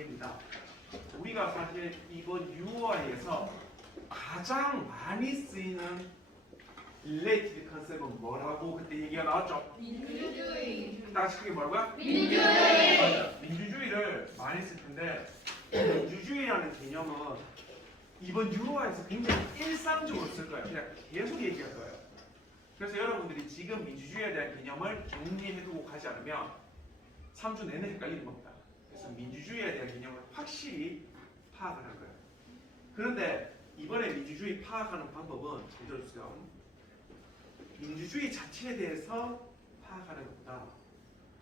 이해입니다. 우리가 사실 이번 UI에서 가장 많이 쓰이는 related 컨셉은 뭐라고 그때 얘기가 나왔죠? 민주주의. 다 같이 그게 뭐라고요? 민주주의. 맞아요. 민주주의를 많이 쓸 텐데 민주주의라는 개념은 이번 UI에서 굉장히 일상적으로 쓸 거예요. 그냥 계속 얘기할 거예요. 그래서 여러분들이 지금 민주주의에 대한 개념을 정리해두고 가지 않으면 3주 내내 헷갈리는 겁니다. 그래서 민주주의에 대한 개념을 확실히 파악을 할 거예요. 그런데 이번에 민주주의 파악하는 방법은 잘 들어주세요. 민주주의 자체에 대해서 파악하는 것보다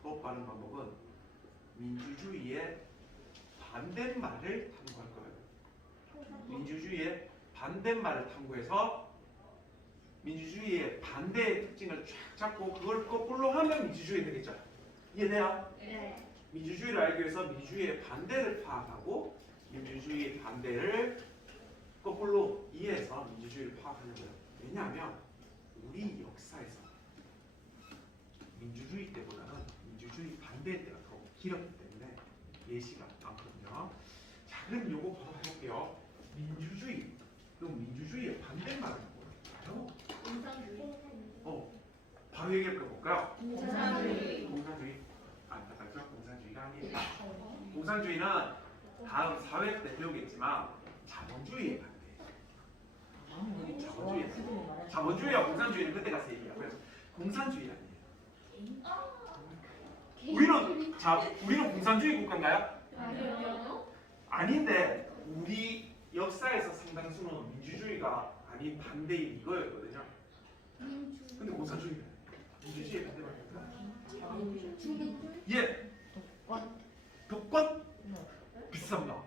더 빠른 방법은 민주주의의 반대말을 탐구할 거예요. 민주주의의 반대말을 탐구해서 민주주의의 반대의 특징을 쫙 잡고 그걸 거꾸로 하면 민주주의 되겠죠. 이해돼요? 네. 민주주의를 알기 위해서 민주주의의 반대를 파악하고 민주주의의 반대를 거꾸로 이해해서 민주주의를 파악하는 거예요. 왜냐하면 우리 역사에서 민주주의 때보다는 민주주의 반대 때가 더 길었기 때문에 예시가 많거든요. 자, 그럼 요거 바로 해볼게요. 민주주의. 그럼 민주주의의 반대말은 뭘까요? 공산주의. 바로 얘기해 볼까요? 공산주의. 공산주의. 안타깝죠? 공산주의가 아니에요. 공산주의는 다음 사회 때 배우겠지만 자본주의의 반대예요. 자본주의. 자본주의와 공산주의는 그때 가서 얘기해요. 그래서 공산주의 아니에요. 우리는 공산주의 국가인가요? 아니요. 아닌데 우리 역사에서 상당수는 민주주의가 아닌 반대인 이거였거든요. 근데 공산주의는 민주주의의 반대말입니다. 예. 독권? 비슷합니다.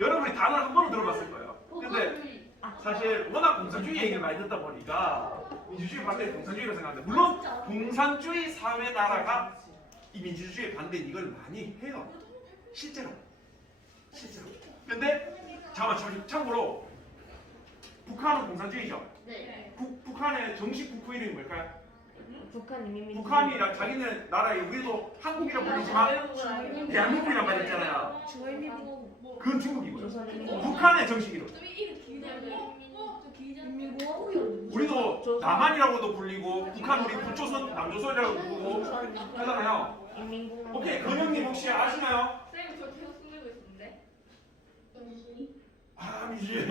여러분이 단어를 한 번은 들어봤을 거예요. 근데 사실 워낙 공산주의 얘기를 많이 듣다 보니까 민주주의 반대 공산주의라고 생각하는데 물론 공산주의 사회 나라가 이 민주주의 반대인 이걸 많이 해요. 실제로. 근데 참고로 북한은 공산주의죠. 네. 북한의 정식 국호 이름이 뭘까요? 북한이 북한이랑 자기네 나라에 우리도 한국이라 불리지만 대한민국이란 말 있잖아요. 그건 중국이고요. 북한의 정식 이름. 우리도 남한이라고도 불리고 북한 우리 북조선 남조선이라고 부르고 하잖아요. 오케이, 근영님 혹시 아시나요? 쌤, 저 계속 숨기고 있었는데. 민주주의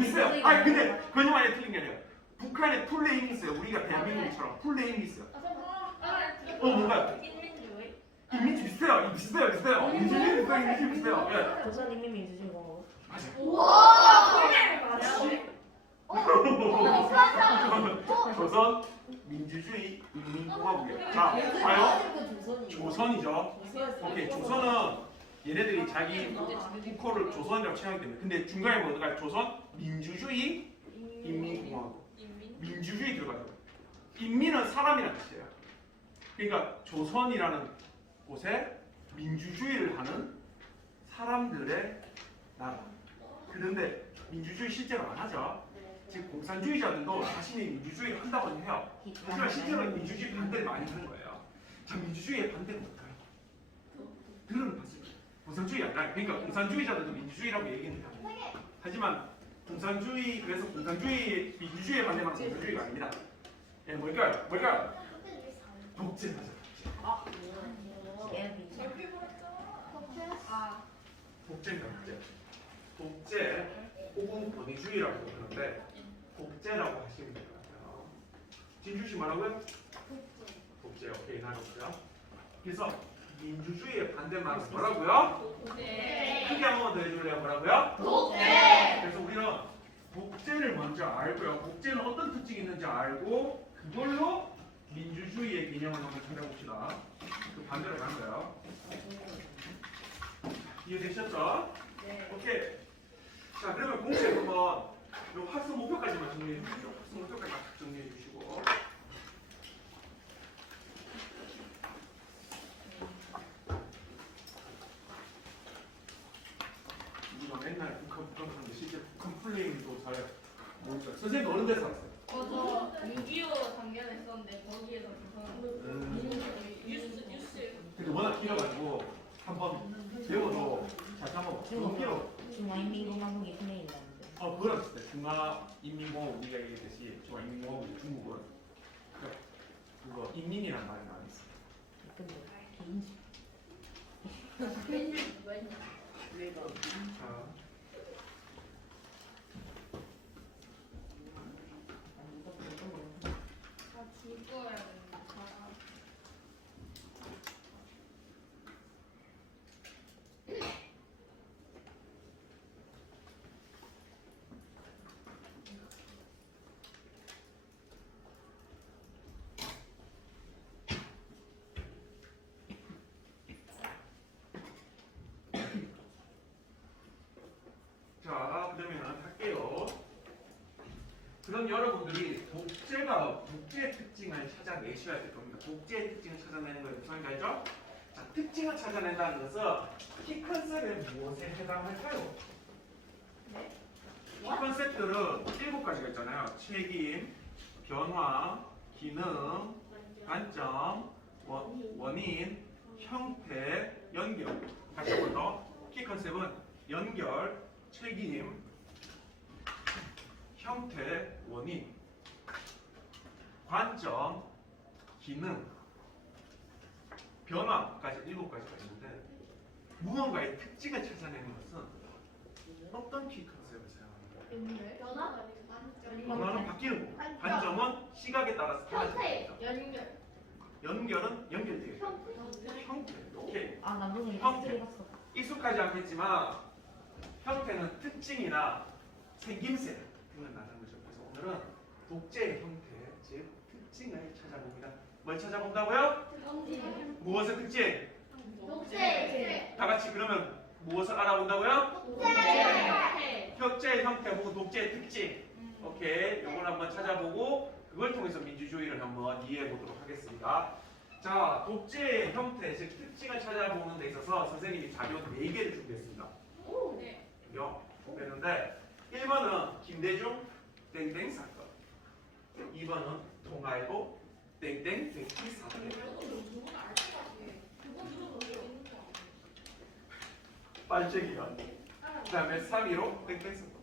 있어요. 아니 근데 근영 안에 틀린 게 아니에요. 북한에 풀네임이 있어요. 우리가 대한민국처럼 풀네임이 있어요. 뭔가요? 인민주의. 민주 비슷해요. 비슷해요. 민주주의 비슷해요. 예. 조선인민민주주의공화국. 맞아요. 와! 조선 민주주의 인민공화국이에요. 자, 과연 조선이죠. 오케이, 조선은 얘네들이 자기 국호를 조선이라고 칭하기 때문에. 근데 중간에 뭐가 조선 민주주의 인민공화국. 민주주의 들어가죠. 인민은 사람이라는 뜻이에요. 그러니까 조선이라는 곳에 민주주의를 하는 사람들의 나라. 그런데 민주주의 실제로 안 하죠. 지금 공산주의자들도 자신이 민주주의를 한다고 해요. 하지만 실제로 민주주의 반대를 많이 하는 거예요. 자, 민주주의의 반대는 뭘까요? 들어봤어요. 공산주의 아니라. 그러니까 공산주의자들도 민주주의라고 얘기합니다. 하지만 그래서 공산주의, 민주주의의 반대만 공산주의가 아닙니다. 예, 뭘까요? 독재 맞아. 독재 혹은 권위주의라고 그러는데 독재라고 하시면 될 것 같아요. 진주씨 뭐라고요? 독재. 오케이, 나눠보세요. 그래서 민주주의의 반대말은 뭐라고요? 네. 크게 한 번 더 해줄래요? 뭐라고요? 독재. 그래서 우리는 독재를 먼저 알고요. 독재는 어떤 특징이 있는지 알고 그걸로 민주주의의 개념을 한번 찾아봅시다. 그 반대로 가는 거예요. 이해되셨죠? 네. 오케이. 자, 그러면 공식 한번 요 학습 목표까지만 정리해 주시죠. 학습 목표까지 딱 정리해 주시고. 우리가 맨날 북한 하는데 실제 북한 플레이도 잘 모르죠. 선생님 어느 데서 왔어요? 저 6.25 작년에 했었는데 거기에서 조선 뉴스. 근데 워낙 길어가지고 한번 배워도 중화인민공화국이 생긴다는데. 그런 비슷해. 중화인민공화국 우리가 얘기했듯이 중화인민공화국 중국은 그거 인민이란 말은 안 있어. 근데 개인지. 자, 줄 거야 되는데. 자, 그러면 할게요. 그럼 여러분들이 독재의 특징을 찾아내셔야 될 겁니다. 독재의 특징을 찾아내는 거에 무슨 알죠? 자, 특징을 찾아낸다는 것은 키 컨셉에 무엇에 해당할까요? 키 컨셉들은 7가지가 있잖아요. 책임, 변화, 기능, 관점, 원인, 형태, 연결. 다시 한 번 더. 키 컨셉은 연결, 책임, 형태, 원인, 관점, 기능, 변화까지 7가지가 있는데 무언가의 특징을 찾아내는 것은 어떤 키 컨셉을 사용합니까? 변화는 바뀌는 거. 관점은 시각에 따라서 달라집니다. 연결은 연결되게 형태. 오케이. 나 무슨 형태. 스토리 봤어. 익숙하지 않겠지만 형태는 특징이나 생김새 등을 말하는 거죠. 그래서 오늘은 독재의 형태, 즉 특징을 찾아봅니다. 뭘 찾아본다고요? 무엇의 특징? 다 같이 그러면 무엇을 알아본다고요? 혁재의 형태 혹은 독재의 특징. 오케이. 요걸 한번 찾아보고 그걸 통해서 민주주의를 한번 이해해 보도록 하겠습니다. 자, 독재의 형태, 즉 특징을 찾아보는 데 있어서 선생님이 자료 4개를 준비했습니다. 준비했는데 1번은 김대중 땡땡 사건, 2번은 통화일보 땡땡 백기 사건, 빨재기가, 그 다음에 3.15 땡땡 사건.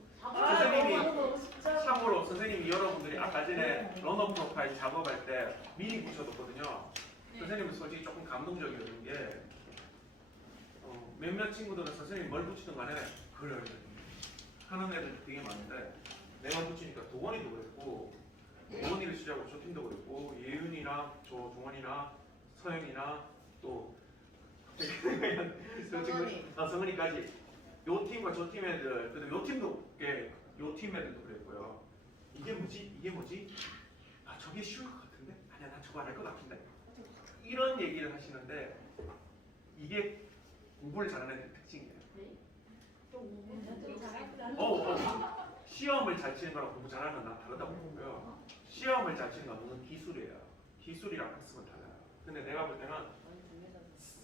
참고로 선생님이 여러분들이 아까 전에 런업 프로파일 작업할 때 미리 붙여뒀거든요. 선생님은 솔직히 조금 감동적이었던 게 몇몇 친구들은 선생님이 뭘 붙이든 간에 그걸 하는 애들 되게 많은데 내가 붙이니까 도원이도 그랬고 도원이를 시작으로 조팀도 그랬고 예윤이나 조종원이나 서영이나 또 성은이까지 요 팀과 저 팀 애들 그다음에 요 팀도 요 팀 애들도 그랬고요. 이게 뭐지? 아 저게 쉬울 것 같은데? 아니야 나 저거 안 할 것 같은데? 이런 얘기를 하시는데 이게 공부를 잘하는 애들 특징이에요. 시험을 잘 치는 거랑 공부 잘하는 건 다르다고 보고요. 시험을 잘 치는 건 기술이에요. 기술이랑 학습은 달라요. 근데 내가 볼 때는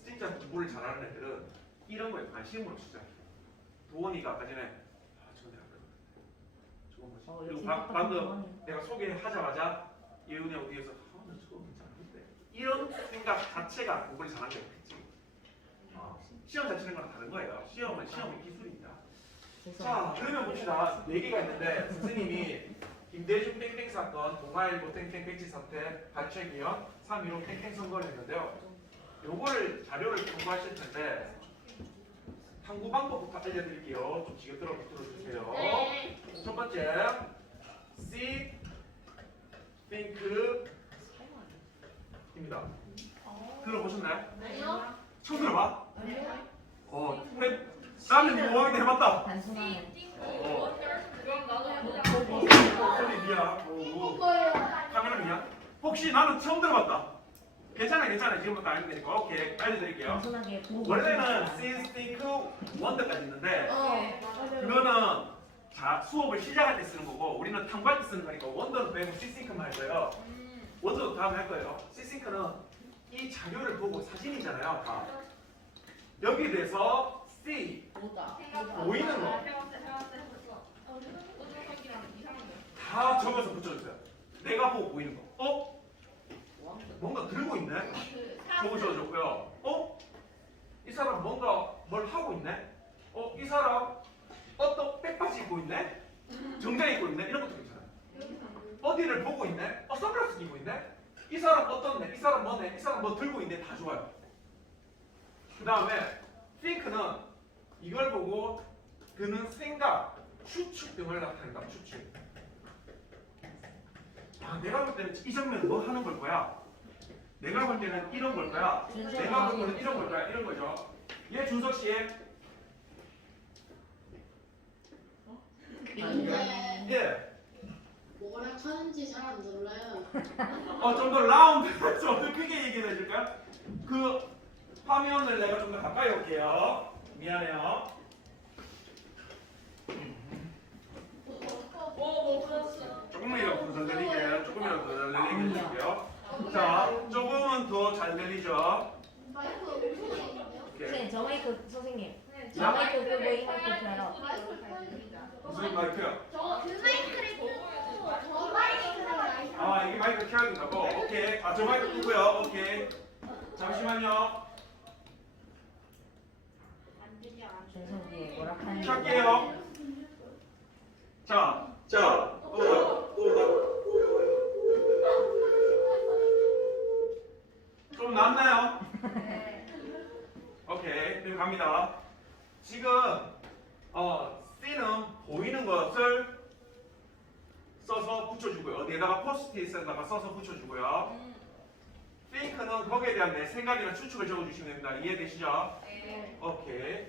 진짜 공부를 잘하는 애들은 이런 거에 관심으로 시작해요. 도원이가 아까 전에 저거 내가 저거 뭐지? 그리고 방금 내가 소개하자마자 예은이하고 뒤에서 나 저거 괜찮은데 이런 생각 자체가 공부를 잘하는 게 특징. 시험 잘 치는 거랑 다른 거예요. 시험은 기술입니다. 자, 그러면 봅시다. 4개가 있는데 선생님이 김대중 땡땡 사건, 동아일보 땡땡 백지 사태, 발췌기원, 3.15 땡땡 선거를 했는데요. 요거를 자료를 공부하실 텐데 탐구 방법부터 알려드릴게요. 좀 지금 들어주세요. 첫 번째, see, think 입니다. 들어보셨나요? 처음 들어봐? 나는 뭐하는데 해봤다. 단순하네. 그럼 나도 해보자. 소리 미야. 카메라 미야. 혹시 나는 처음 들어봤다. 괜찮아. 지금부터 알면 되니까. 오케이, 알려드릴게요. 단순하게 보고. 원래는 see, think, wonder까지 있는데 그거는 수업을 시작할 때 쓰는 거고 우리는 탐구할 때 쓰는 거니까 wonder는 빼고 see, think만 할 거예요. wonder도 다음에 할 거예요. see, think는 이 자료를 보고 사진이잖아요. 다. 여기에 대해서 see, 보이는 거 다 적어서 붙여주세요. 내가 보고 보이는 거. 뭔가 들고 있네? 적어줬고요. 이 사람 뭔가 뭘 하고 있네? 이 사람 어떤 백바지 입고 있네? 정장 입고 있네? 이런 것도 괜찮아요. 어디를 보고 있네? 선글라스 끼고 있네? 이 사람 어떻네? 이 사람 뭐네? 이 사람 뭐 들고 있네? 다 좋아요. 그 다음에 think는 이걸 보고 드는 생각, 추측 등을 나타낸다. 추측. 내가 볼 때는 이 장면 뭐 하는 걸 거야? 내가 볼 때는 이런 걸 거야. 내가 볼 때는 이런 걸 거야. 이런 거죠. 얘 준석 씨. 예. 뭐라 하는지 잘 안 들려요. 좀 더 라운드, 좀 더 크게 얘기해 줄까요? 그 화면을 내가 좀 더 가까이 올게요. 미안해요. 조금만 더 들리게, 조금이라도 더 들리게 해줄게요. 자, 조금은 더 잘 들리죠? 선생님, 저 마이크 선생님. 저 야. 마이크 끄고 이 마이크 켜라. 무슨 마이크야? 그 마이크를 끄고 저 마이크를 이게 마이크 켜야 된다고? 오케이. 저 마이크 끄고요. 오케이. 잠시만요. 준석이 뭐라 하는 켤게요. 자, 좀 낫나요? 오케이, 그럼 갑니다. 지금 C는 보이는 것을 써서 붙여주고요. 어디에다가 포스트잇에다가 써서 붙여주고요. think는 거기에 대한 내 생각이나 추측을 적어주시면 됩니다. 이해되시죠? 네. 오케이.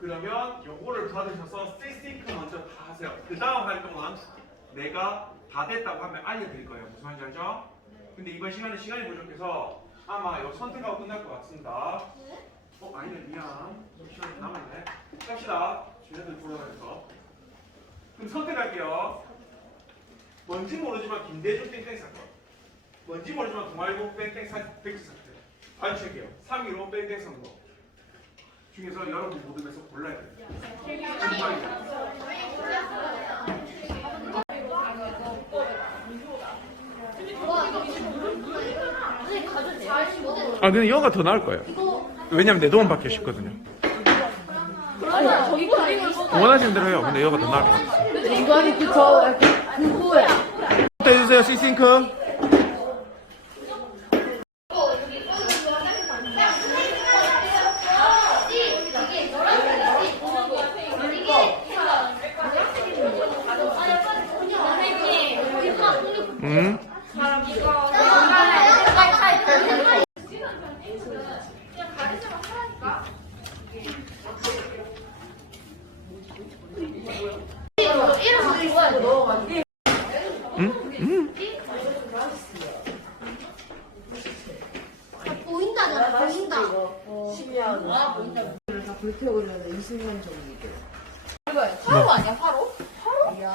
그러면 요거를 받으셔서 C-Sync 먼저 다 하세요. 그 다음 활동은 내가 다 됐다고 하면 알려드릴 거예요. 무슨 말인지 알죠? 근데 이번 시간은 시간이 부족해서 아마 요 선택하고 끝날 것 같습니다. 아니네, 미안. 좀 시간이 남았네. 갑시다. 쟤네들 불러가면서. 그럼 선택할게요. 뭔지 모르지만 김대중 땡땡 사건. 뭔지 모르지만 동아일보 땡땡 땡땡 사건. 발표할게요. 3.15 땡땡 선거. 중에서 여러분 모둠에서 골라야 돼요. 근데 이거가 더 나을 거예요. 왜냐면 내 돈은 받기 쉽거든요. 원하시는 대로 해요. 근데 이거가 더 나을 거예요. 이거 아니 그거야. 해주세요, 시싱크. 보인다잖아. 보인다. 다 불태우려는 20년 전이게. 하루 아니야 하루?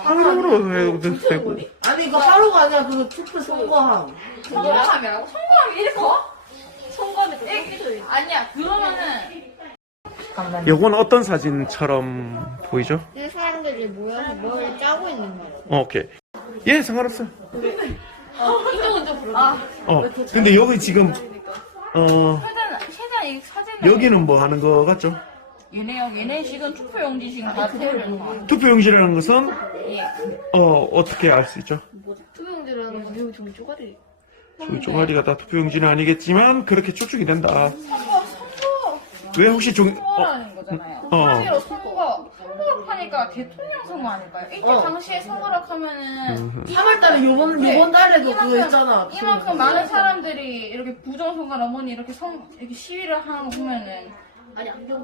하루로 해도 되고. 아니 이거 하루가 아니라 그거 투표 선거함. 선거하면 이렇게 커? 선거하면 이렇게 아니야 그러면은 요건 어떤 사진처럼 보이죠? 이 사람들이 모여서 뭘 짜고 있는 거야. 오케이. 예, 상관없어요. 이쪽은 좀 그러네. 근데 여기 지금 최대한 이 사진을 여기는 뭐 하는 거 같죠? 얘네 지금 투표용지 지금 다 태우는 거 투표용지라는 것은 예. 어떻게 알 수 있죠? 투명지라는 거 미국 좀 쪼가리. 저기 종아리가 다 투표용지는 아니겠지만 그렇게 추측이 된다. 왜 혹시 선거라는 거잖아요. 사실로 선거를 하니까 대통령 선거 아닐까요? 이때 당시에 선거를 하면은 3월달에 요번 달에도 그거 있잖아. 이만큼 많은 사람들이 이렇게 부정선거 넘으니 이렇게 시위를 하는 거 보면은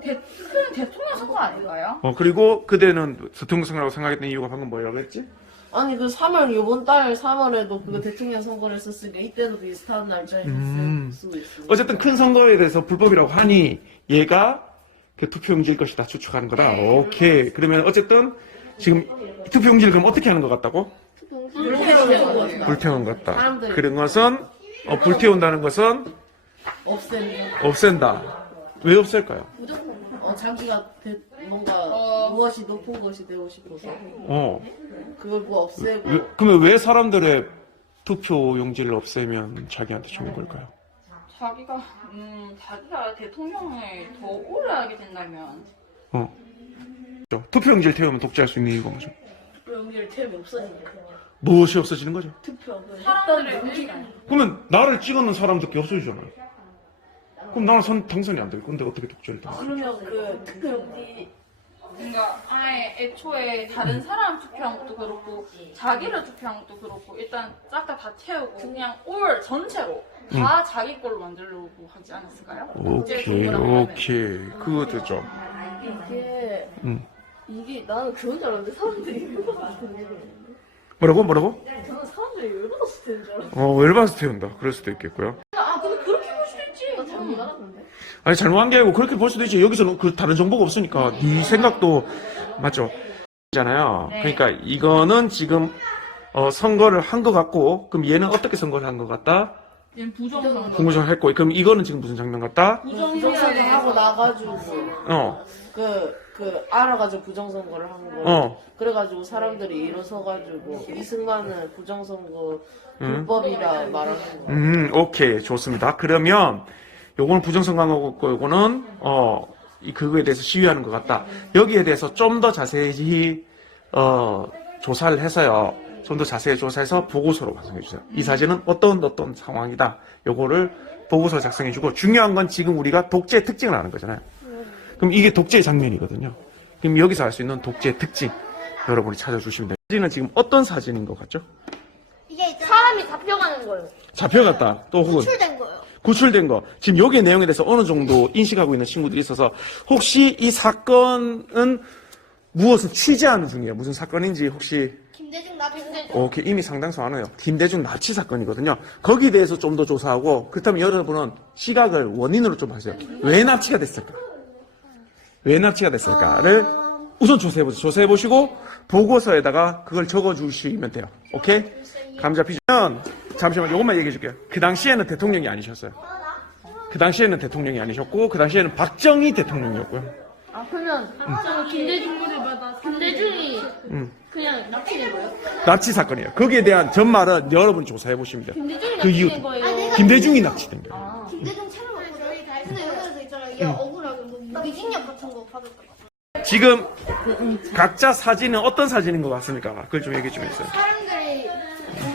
큰 대통령 선거 아닐까요? 그리고 그대는 대통령선거라고 생각했던 이유가 방금 뭐라고 했지? 아니 그 3월 요번 달 3월에도 그거 대통령 선거를 했었으니까 이때도 비슷한 날짜에 했을 수도 있어. 어쨌든 큰 선거에 대해서 불법이라고 하니 얘가 그 투표용지일 것이다 추측하는 거다. 오케이. 그러면 어쨌든 지금 투표용지를 그럼 어떻게 하는 것 같다고? 불태우는 것 같다. 사람들이. 그런 것은 불태운다는 것은 없앤다. 왜 없앨까요? 자기가 뭔가 무엇이 높은 것이 되고 싶어서 그걸 뭐 없애고. 그러면 왜 사람들의 투표용지를 없애면 자기한테 좋은 걸까요? 자기가 대통령을 더 오래 하게 된다면 투표용지를 태우면 독재할 수 있는 이유가 뭐죠? 투표용지를 태우면 없어진대 그냥. 무엇이 없어지는 거죠? 투표 그 사람들의 했던 용지가. 그러면 나를 찍어놓은 사람들께 없어지잖아요. 그럼 나는 당선이 안 될 건데 어떻게 독재를 다? 그러면 그 투표용지 그러니까 아예 애초에 다른 사람 투표한 것도 그렇고 자기를 투표한 것도 그렇고 일단 싹 다 태우고 그냥 올 전체로 다 자기 걸로 만들려고 하지 않았을까요? 오케이. 그거 됐죠. 이게 음. 이게 나는 그런 줄 알았는데 사람들이 열받아서 되는 줄 알았는데. 뭐라고? 저는 사람들이 열받아서 되는 줄 알았는데. 열받아서 태운다. 그럴 수도 있겠고요. 아 근데 그렇게 볼 수도 있지. 나 잘못 알았는데. 아니 잘못한 게 아니고 그렇게 볼 수도 있지. 여기서는 그 다른 정보가 없으니까 네 생각도 맞죠. 잖아요. 네. 그러니까 이거는 지금 선거를 한 것 같고 그럼 얘는 어떻게 선거를 한 것 같다? 얘는 부정선거. 공무원 했고 그럼 이거는 지금 무슨 장면 같다? 부정선거 하고 나가지고 어. 그 알아가지고 부정선거를 한 거예요. 어. 그래가지고 사람들이 일어서가지고 이승만은 부정선거 음. 불법이라 말하는 거예요. 오케이 좋습니다. 그러면 요거는 부정선거하고 요거는 그거에 대해서 시위하는 것 같다. 여기에 대해서 좀 더 자세히 조사를 해서요. 좀 더 자세히 조사해서 보고서로 작성해 주세요. 이 사진은 어떤 상황이다. 요거를 보고서 작성해 주고 중요한 건 지금 우리가 독재의 특징을 아는 거잖아요. 그럼 이게 독재의 장면이거든요. 그럼 여기서 알 수 있는 독재의 특징 여러분이 찾아주시면 돼요. 사진은 지금 어떤 사진인 것 같죠? 이게 있잖아. 사람이 잡혀가는 거예요. 잡혀갔다. 또 혹은 출된 거예요. 구출된 거. 지금 여기의 내용에 대해서 어느 정도 인식하고 있는 친구들이 있어서 혹시 이 사건은 무엇을 취재하는 중이에요? 무슨 사건인지 혹시 김대중 나 김대중. 오케이 이미 상당수 아나요. 김대중 납치 사건이거든요. 거기에 대해서 좀 더 조사하고 그렇다면 여러분은 시각을 원인으로 좀 하세요. 왜 납치가 됐을까? 왜 납치가 됐을까를 우선 조사해보세요. 조사해보시고 보고서에다가 그걸 적어주시면 돼요. 오케이? 감 잡히시면 잠시만 요것만 얘기해줄게요. 그 당시에는 대통령이 아니셨어요. 그 당시에는 대통령이 아니셨고 그 당시에는 박정희 대통령이었고요. 아 그러면 저 김대중이 그냥 납치된 거예요? 납치 사건이에요. 거기에 대한 전말은 여러분이 조사해보시면 돼요. 김대중이 그 이유. 납치된 거예요. 김대중이 납치된 거예요. 김대중 채널 없거든요. 근데 여기서 있잖아요. 얘 억울하게 뭐 무기징역 같은 거 받을 거야. 지금 각자 사진은 어떤 사진인 것 같습니까? 그걸 좀 얘기 좀 해주세요. 사람들이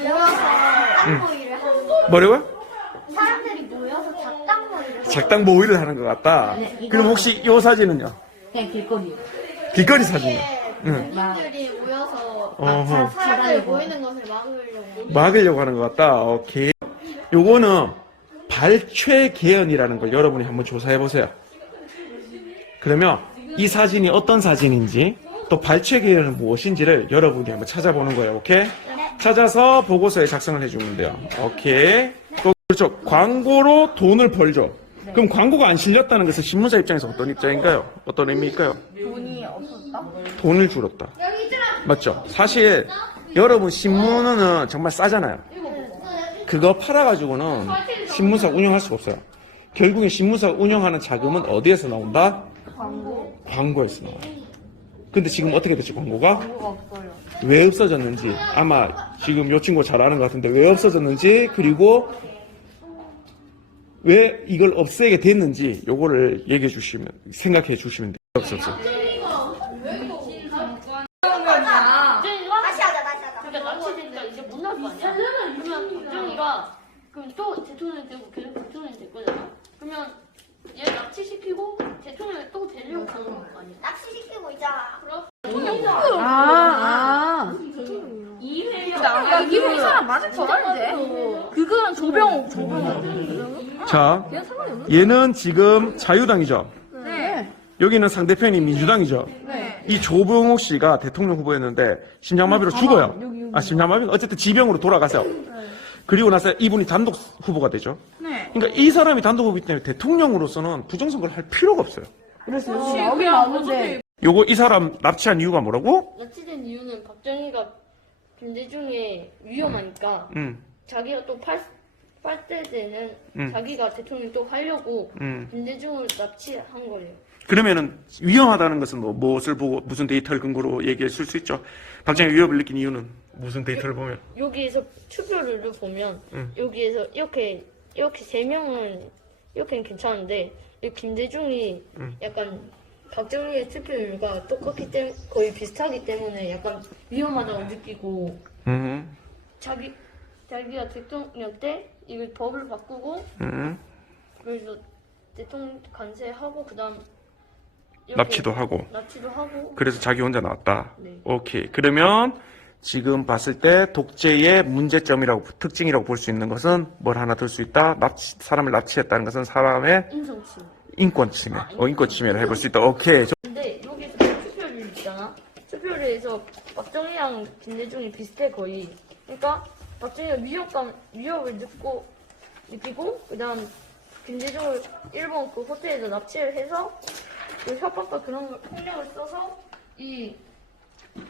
모여서 작당모의를 하는 거. 뭐라고요? 사람들이 모여서 작당모의를 하는 작당 모의를 하는 것 같다. 그럼 혹시 이 사진은요? 그냥 길거리. 길거리 사진이요. 응. 국민들이 모여서 어허. 사람들이 모이는 것을 막으려고. 막으려고 하는 것 같다. 오케이. 요거는 발췌 개헌이라는 걸 여러분이 한번 조사해 보세요. 그러면 이 사진이 어떤 사진인지 또 발췌 개헌은 무엇인지를 여러분이 한번 찾아보는 거예요. 오케이? 찾아서 보고서에 작성을 해주면 돼요. 오케이. 또 그렇죠. 광고로 돈을 벌죠. 그럼 광고가 안 실렸다는 것은 신문사 입장에서 어떤 입장인가요? 어떤 의미일까요? 돈이 없었다? 돈을 줄었다. 맞죠? 사실 여러분 신문은 정말 싸잖아요. 그거 팔아가지고는 신문사 운영할 수가 없어요. 결국에 신문사 운영하는 자금은 어디에서 나온다? 광고에서 나와요. 근데 지금 어떻게 됐지 광고가? 없어요. 왜 없어졌는지 아마 지금 요 친구 잘 아는 것 같은데 왜 없어졌는지 그리고 왜 이걸 없애게 됐는지 요거를 얘기해 주시면 생각해 주시면 돼요. 없었죠. 다시 하자. 그러니까 납치되니까 이제 못 나올 거 아니야? 그러면 박정희가 그럼 또 대통령이 되고 계속 대통령이 될 거잖아. 그러면 얘 납치시키고 대통령을 또 되려고 하는 거 아니야? 납치시키고 있잖아. 야, 이 사람 맞을 거 같은데? 그거는 조병욱. 자, 얘는 지금 자유당이죠. 네. 여기는 상대편이 민주당이죠. 네. 이 조병옥 씨가 대통령 후보였는데 심장마비로 죽어요. 심장마비는 어쨌든 지병으로 돌아가세요. 그리고 나서 이분이 단독 후보가 되죠. 네. 그러니까 이 사람이 단독 후보이기 때문에 대통령으로서는 부정선거를 할 필요가 없어요. 그래서 그치, 나오긴 그냥 나오는데 요거 이 사람 납치한 이유가 뭐라고? 납치된 이유는 박정희가 김대중에 위험하니까 자기가 또 팔 때 되는 자기가 대통령 또 하려고 김대중을 납치한 거예요. 그러면은 위험하다는 것은 뭐 무엇을 보고 무슨 데이터를 근거로 얘기했을 수 있죠. 박정희 위협을 느낀 이유는 무슨 데이터를 보면? 여기에서 투표율을 보면 여기에서 이렇게 세 명은 이렇게는 괜찮은데 이 김대중이 약간 박정희의 투표율과 똑같기 때문에 거의 비슷하기 때문에 약간 위험하다고 느끼고 자기가 대통령 때 이거 법을 바꾸고 그래서 대통령 간세하고 그다음 이렇게 납치도 하고. 납치도 하고 그래서 자기 혼자 나왔다. 네. 오케이. 그러면 지금 봤을 때 독재의 문제점이라고 특징이라고 볼 수 있는 것은 뭘 하나 들 수 있다. 사람을 납치했다는 것은 사람의 인성침. 인권 침해. 인권 침해를 해볼 수 있다. 오케이. 근데 여기서 투표율 있잖아. 투표율에서 박정희랑 김대중이 비슷해 거의. 그러니까 박정희가 위협을 느끼고 그다음 김대중을 일본 그 호텔에서 납치를 해서 그 협박과 그런 걸 폭력을 써서 이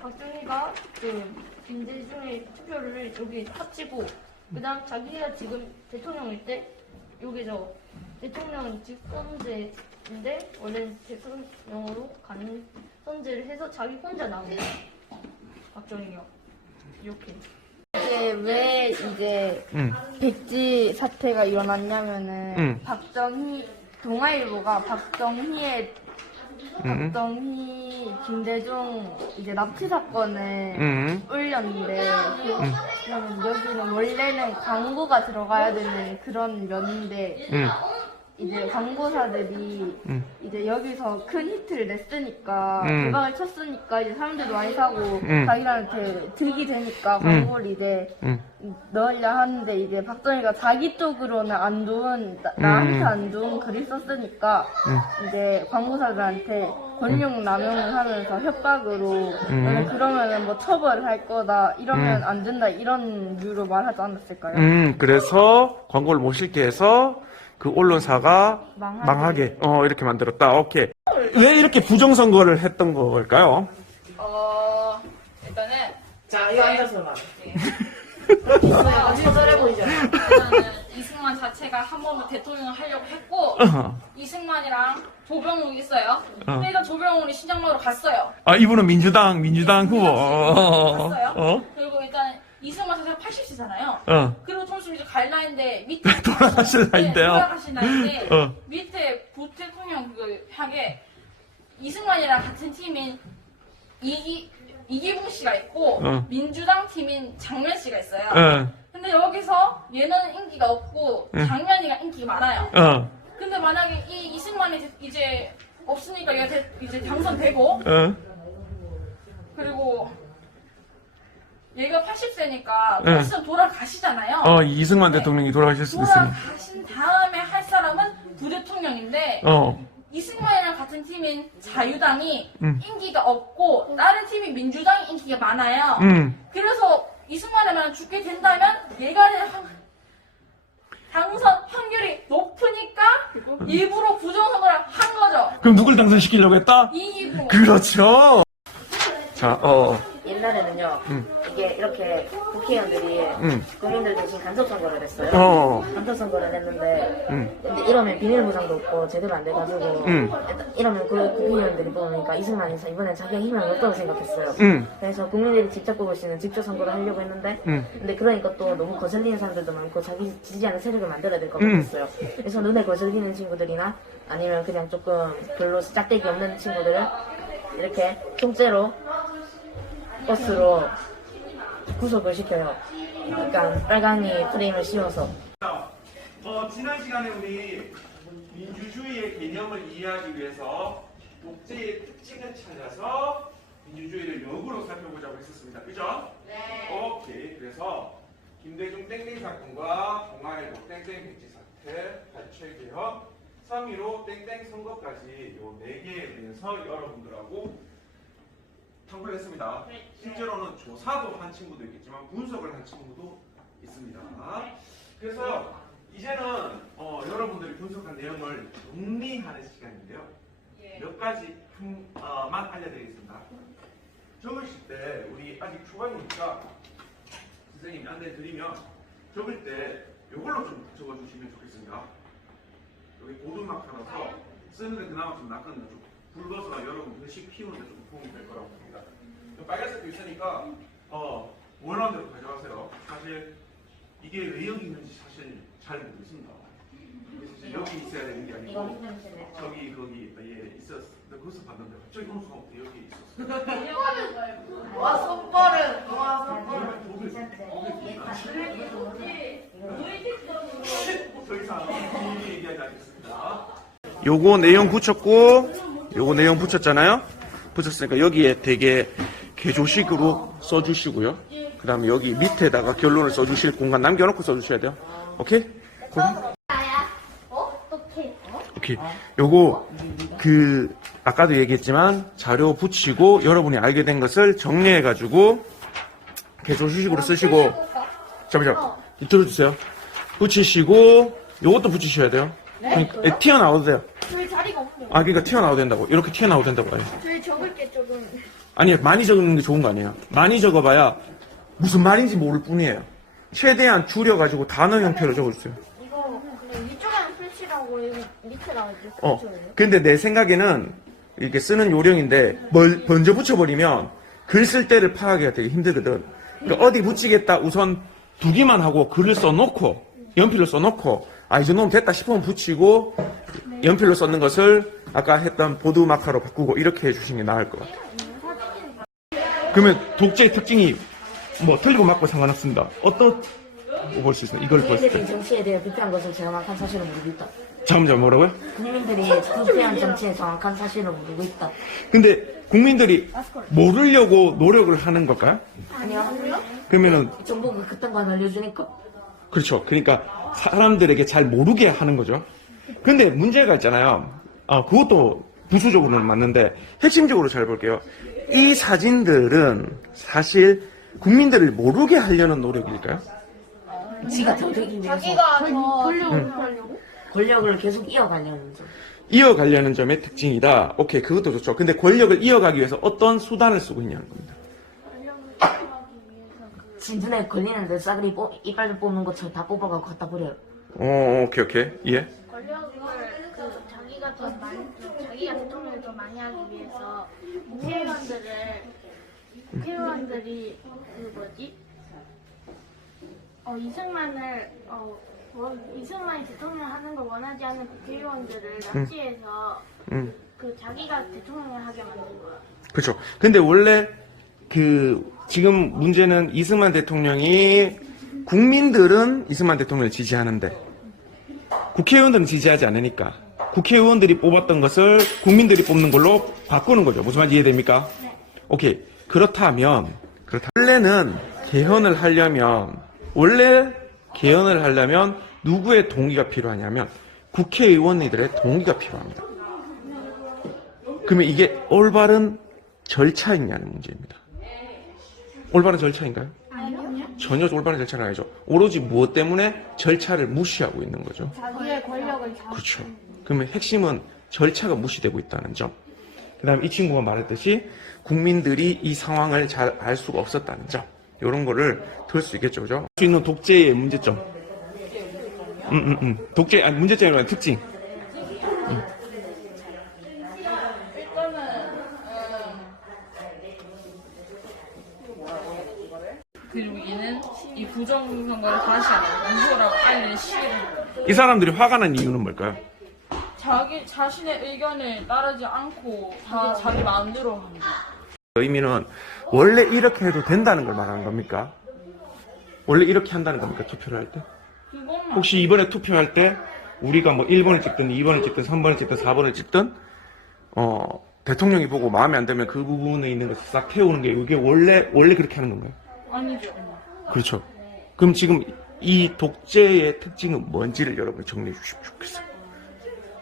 박정희가 그 김대중의 투표를 여기 합치고 그다음 자기가 지금 대통령일 때 여기서 대통령 직선제인데 원래는 대통령으로 가는 선제를 해서 자기 혼자 나온 거야. 박정희가 이렇게. 이제 왜 이제 백지 사태가 일어났냐면은 박정희 동아일보가 박정희 김대중 이제 납치 사건을 올렸는데 여기는 원래는 광고가 들어가야 되는 그런 면인데 이제 광고사들이 이제 여기서 큰 히트를 냈으니까 대박을 쳤으니까 이제 사람들도 많이 사고 자기한테 득이 되니까 광고를 이제 넣으려 하는데 이제 박정희가 자기 쪽으로는 안 좋은 나한테 안 좋은 글을 썼으니까 이제 광고사들한테 권력 남용을 하면서 협박으로 너는 그러면은 뭐 처벌을 할 거다 이러면 안 된다 이런 류로 말하지 않았을까요? 그래서 광고를 못 실게 해서 그 언론사가 망하게 이렇게 만들었다. 오케이. 왜 이렇게 부정선거를 했던 걸까요? 일단은 자, 이거 앉아서 말. 처절해 보이잖아. 일단은 이승만 자체가 한 번 더 대통령을 하려고 했고 이승만이랑 조병욱이 있어요. 근데 일단 조병욱이 신장로로 갔어요. 아, 이분은 민주당 후보. 갔어요. 그리고 일단 이승만 자체가 80세잖아요. 그리고 좀 있으면 이제 갈 나이인데 밑에 돌아가실 나이인데요. 돌아가실 나이인데 밑에 부대통령 그 향에 이승만이랑 같은 팀인 이기붕 씨가 있고 민주당 팀인 장면 씨가 있어요. 근데 여기서 얘는 인기가 없고 장면이가 인기가 많아요. 근데 만약에 이 이승만이 이제 없으니까 얘가 이제 당선되고 그리고 얘가 80세니까 다시 돌아가시잖아요. 이승만 대통령이 돌아가실 수도 있으니. 돌아가신 다음에 할 사람은 부대통령인데 이승만이랑 같은 팀인 자유당이 인기가 없고 다른 팀인 민주당이 인기가 많아요. 그래서 이승만에만 죽게 된다면 얘가 당선 확률이 높으니까 일부러 부정선거를 한 거죠. 그럼 누굴 당선시키려고 했다? 이기고. 그렇죠. 자, 옛날에는요, 이게 이렇게 국회의원들이 국민들 대신 간접선거를 했어요. 간접선거를 했는데, 근데 이러면 비밀보장도 없고 제대로 안 돼가지고, 이러면 그 국회의원들이 보니까 이승만이 이번에 자기가 희망이 없다고 생각했어요. 그래서 국민들이 직접 뽑을 수 있는 직접 선거를 하려고 했는데, 근데 그러니까 또 너무 거슬리는 사람들도 많고 자기 지지하는 세력을 만들어야 될 것 같았어요. 그래서 눈에 거슬리는 친구들이나 아니면 그냥 조금 별로 짝대기 없는 친구들을 이렇게 통째로 버스로 구속을 시켜요. 그러니까 빨강이 프레임을 씌워서. 지난 시간에 우리 민주주의의 개념을 이해하기 위해서 독재의 특징을 찾아서 민주주의를 역으로 살펴보자고 했었습니다. 그죠? 네. 오케이. 그래서 김대중 땡땡 사건과 동아일보 땡땡 백지 사태, 발췌개혁, 3.15 땡땡 선거까지 요 4개에 대해서 여러분들하고 탐구를 했습니다. 실제로는 조사도 한 친구도 있겠지만 분석을 한 친구도 있습니다. 그래서 이제는 여러분들이 분석한 내용을 정리하는 시간인데요. 몇 가지만 알려드리겠습니다. 적으실 때 우리 아직 초반이니까 선생님이 안내드리면 적을 때 이걸로 좀 적어주시면 좋겠습니다. 여기 고두막 하나서 쓰는데 그나마 좀 낫거든요. 좀 붉어서 여러분 글씨 피우는데 좀 도움이 될 거라고 봅니다. 빨간색도 있으니까 원하는 대로 가져가세요. 사실 이게 왜 여기 있는지 사실 잘 모르겠습니다. 여기 있어야 되는 게 아니고 저기 거기 있었 근데 거기서 봤는데 갑자기 홍수가 여기 있었어. 와 손버릇. 와 손버릇. 더 이상 비밀 얘기하지 않겠습니다. 요거 내용 붙였고, 요거 내용 붙였잖아요? 붙였으니까 여기에 되게 개조식으로 써주시고요. 그 다음에 여기 밑에다가 결론을 써주실 공간 남겨놓고 써주셔야 돼요. 오케이? 어떻게? 오케이. 요거, 아까도 얘기했지만 자료 붙이고 여러분이 알게 된 것을 정리해가지고 개조식으로 쓰시고, 잠시만, 들어주세요. 붙이시고, 요것도 붙이셔야 돼요. 그러니까 튀어나와도 돼요. 저희 자리가 없네요. 아, 그러니까 튀어나와도 된다고. 이렇게 튀어나와도 된다고. 아니. 저희 적을 게 조금. 아니, 많이 적는 게 좋은 거 아니에요. 많이 적어봐야 무슨 말인지 모를 뿐이에요. 최대한 줄여가지고 단어 형태로 적어주세요. 이거 그냥 위쪽에는 풀칠하고 여기 밑에다가 이렇게 어. 붙여요. 근데 내 생각에는 이렇게 쓰는 요령인데, 먼저 붙여버리면 글 쓸 때를 파악하기가 되게 힘들거든. 그러니까 어디 붙이겠다 우선 두기만 하고 글을 써놓고, 연필로 써놓고, 이 정도면 됐다 싶으면 붙이고, 연필로 썼는 것을 아까 했던 보드 마커로 바꾸고, 이렇게 해주시는 게 나을 것 같아요. 그러면 독재의 특징이 뭐 틀리고 맞고 상관없습니다. 어떤 거 볼 수 있어요? 이걸 볼 수 국민들이 있어요. 정치에 대해 비판한 것을 정확한 사실을 모르고 있다. 잠깐만 뭐라고요? 국민들이 투표한 정치에 정확한 사실을 모르고 있다. 근데 국민들이 모르려고 노력을 하는 걸까요? 아니요. 그러면은 정보가 그딴 거 안 알려주니까. 그렇죠. 그러니까 사람들에게 잘 모르게 하는 거죠. 근데 문제가 있잖아요. 그것도 부수적으로는 맞는데 핵심적으로 잘 볼게요. 이 사진들은 사실 국민들을 모르게 하려는 노력일까요? 지가 더 되기 위해서 자기가 더 권력을 계속 이어가려는 점. 이어가려는 점의 특징이다. 오케이, 그것도 좋죠. 근데 권력을 이어가기 위해서 어떤 수단을 쓰고 있냐는 겁니다. 진준에 걸리는데 싸그리 이빨 좀 뽑는 것처럼 다 뽑아가고 갖다 버려요. 오케이. 예. 권력을 자기가 더 많이 자기가 대통령을 더 많이 하기 위해서 국회의원들이 이승만이 대통령 하는 걸 원하지 않는 국회의원들을 납치해서 자기가 대통령을 하게 만든 거야. 그렇죠. 근데 원래 지금 문제는 이승만 대통령이 국민들은 이승만 대통령을 지지하는데 국회의원들은 지지하지 않으니까 국회의원들이 뽑았던 것을 국민들이 뽑는 걸로 바꾸는 거죠. 무슨 말인지 이해됩니까? 네. 오케이. 그렇다면 원래는 개헌을 하려면 누구의 동의가 필요하냐면 국회의원들의 동의가 필요합니다. 그러면 이게 올바른 절차이냐는 문제입니다. 올바른 절차인가요? 아니요. 전혀 올바른 절차는 아니죠. 오로지 무엇 때문에 절차를 무시하고 있는 거죠. 자기의 권력을 그렇죠. 그러면 핵심은 절차가 무시되고 있다는 점. 그 다음에 이 친구가 말했듯이 국민들이 이 상황을 잘 알 수가 없었다는 점. 이런 거를 들 수 있겠죠. 그죠? 할 수 있는 독재의 문제점. 문제점이 아니라 특징. 그리고 이는 이 부정선거를 다시 무효라고 알리는 시위를 이 사람들이 화가 난 이유는 뭘까요? 자신의 의견을 따르지 않고 다 자기 마음대로 합니다. 의미는 원래 이렇게 해도 된다는 걸 말하는 겁니까? 원래 이렇게 한다는 겁니까? 투표를 할 때? 그것만 혹시 이번에 투표할 때 우리가 뭐 1번을 찍든 2번을 찍든 3번을 찍든 4번을 찍든 대통령이 보고 마음에 안 들면 그 부분에 있는 것을 싹 태우는 게 이게 원래 그렇게 하는 건가요? 아니죠. 그렇죠. 그럼 지금 이 독재의 특징은 뭔지를 여러분이 정리해 주시면 좋겠어요.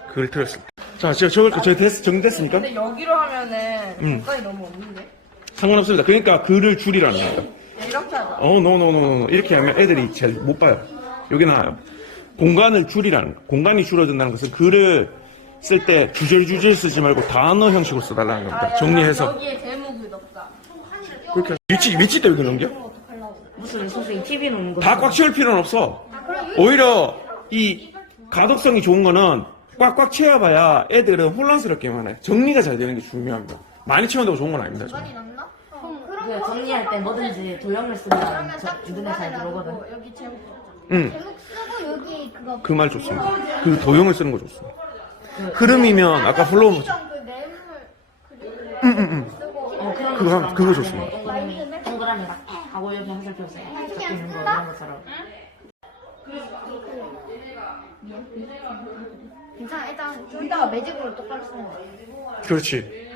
그걸 들었습니다. 자, 제가 정리됐습니까? 근데 여기로 하면은 가까이 너무 없는데. 상관없습니다. 그러니까 글을 줄이라는 겁니다. 이렇게 하자. 노. 이렇게 하면 애들이 잘 못 봐요. 여기 나와요. 공간을 줄이라는 거. 공간이 줄어든다는 것은 글을 쓸 때 주절주절 쓰지 말고 단어 형식으로 써달라는 겁니다. 정리해서. 여기에 제목이 없다. 그렇게 위치 때 여기 넘겨? 무슨 선생님 TV 놓는 거. 다 꽉 채울 필요는 없어. 오히려 이 가독성이 좋은 거는 꽉꽉 채워봐야 애들은 혼란스럽게만 해. 정리가 잘 되는 게 중요합니다. 많이 채운다고 좋은 건 아닙니다. 저는. 남나? 그 정리할 때 뭐든지 도형을 쓰면 눈에 잘 들어오거든. 여기 제목 응. 쓰고 여기 그거 그 말 좋습니다. 그 도형을 쓰는 거 좋습니다. 흐름이면 아까 플로우 그 뇌물 그런 그거 것처럼 그거 막 좋습니다. 동그라미 막 하고 여기 화살표 딱 있는 거 이런 것처럼. 괜찮아. 일단 좀 이따가 매직으로 똑바로 쓰는 거야. 그렇지.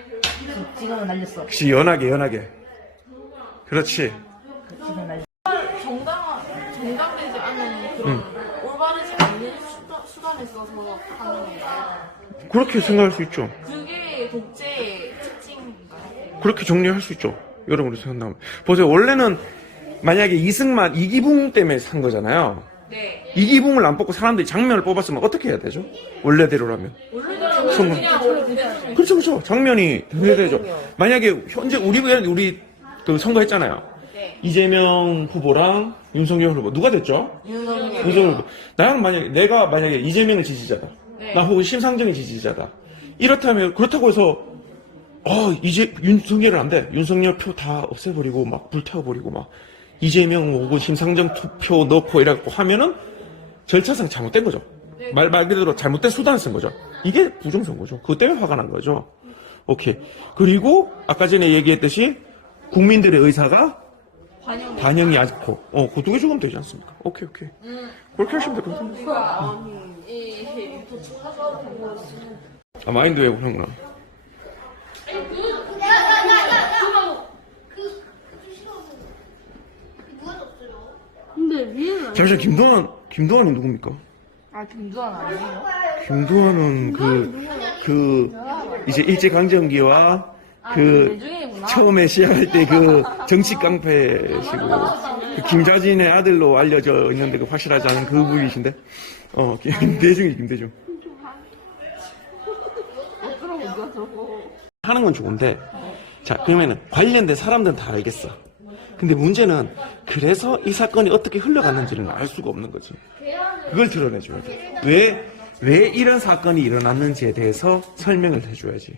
지금은 날렸어. 역시 연하게. 그렇지. 지금 날렸어. 정당되지 않은 그런 올바르지 않는 수단을 써서 하는 거예요. 그렇게 생각할 수 있죠. 그게 독재의 특징인가요? 그렇게 정리할 수 있죠. 여러분이 생각나면. 보세요. 원래는 만약에 이승만, 이기붕 때문에 산 거잖아요. 네. 이기붕을 안 뽑고 사람들이 장면을 뽑았으면 어떻게 해야 되죠? 원래대로라면. 선거. 그렇죠. 장면이 되죠. 만약에 현재 우리 그 선거했잖아요. 네. 이재명 후보랑 윤석열 후보 누가 됐죠? 윤석열 후보. 내가 만약에 이재명의 지지자다. 네. 나 혹은 심상정의 지지자다. 이렇다면 그렇다고 해서 이제 윤석열은 안 돼. 윤석열 표 다 없애버리고 막 불태워버리고 막 이재명 혹은 심상정 투표 넣고 이래갖고 하면은 절차상 잘못된 거죠. 말 그대로 잘못된 수단을 쓴 거죠. 이게 부정선거죠. 그것 때문에 화가 난 거죠. 오케이. 그리고 아까 전에 얘기했듯이 국민들의 의사가 반영이 않고 그 두 개 죽으면 되지 않습니까? 오케이. 그렇게 하시면 될 것 같습니다. 마인드 웨이브 하는구나. 근데 위에는 잠시만, 김도환은 누굽니까? 김두한 아니에요? 김도환은 이제 일제강점기와 내중이구나. 처음에 시작할 때 정치 깡패시고, 김자진의 아들로 알려져 있는데 확실하지 않은 그 부위이신데? 김대중. 하는 건 좋은데, 자, 그러면은 관련된 사람들은 다 알겠어. 근데 문제는 그래서 이 사건이 어떻게 흘러갔는지는 알 수가 없는 거지. 그걸 드러내줘야 돼. 왜 이런 사건이 일어났는지에 대해서 설명을 해줘야지.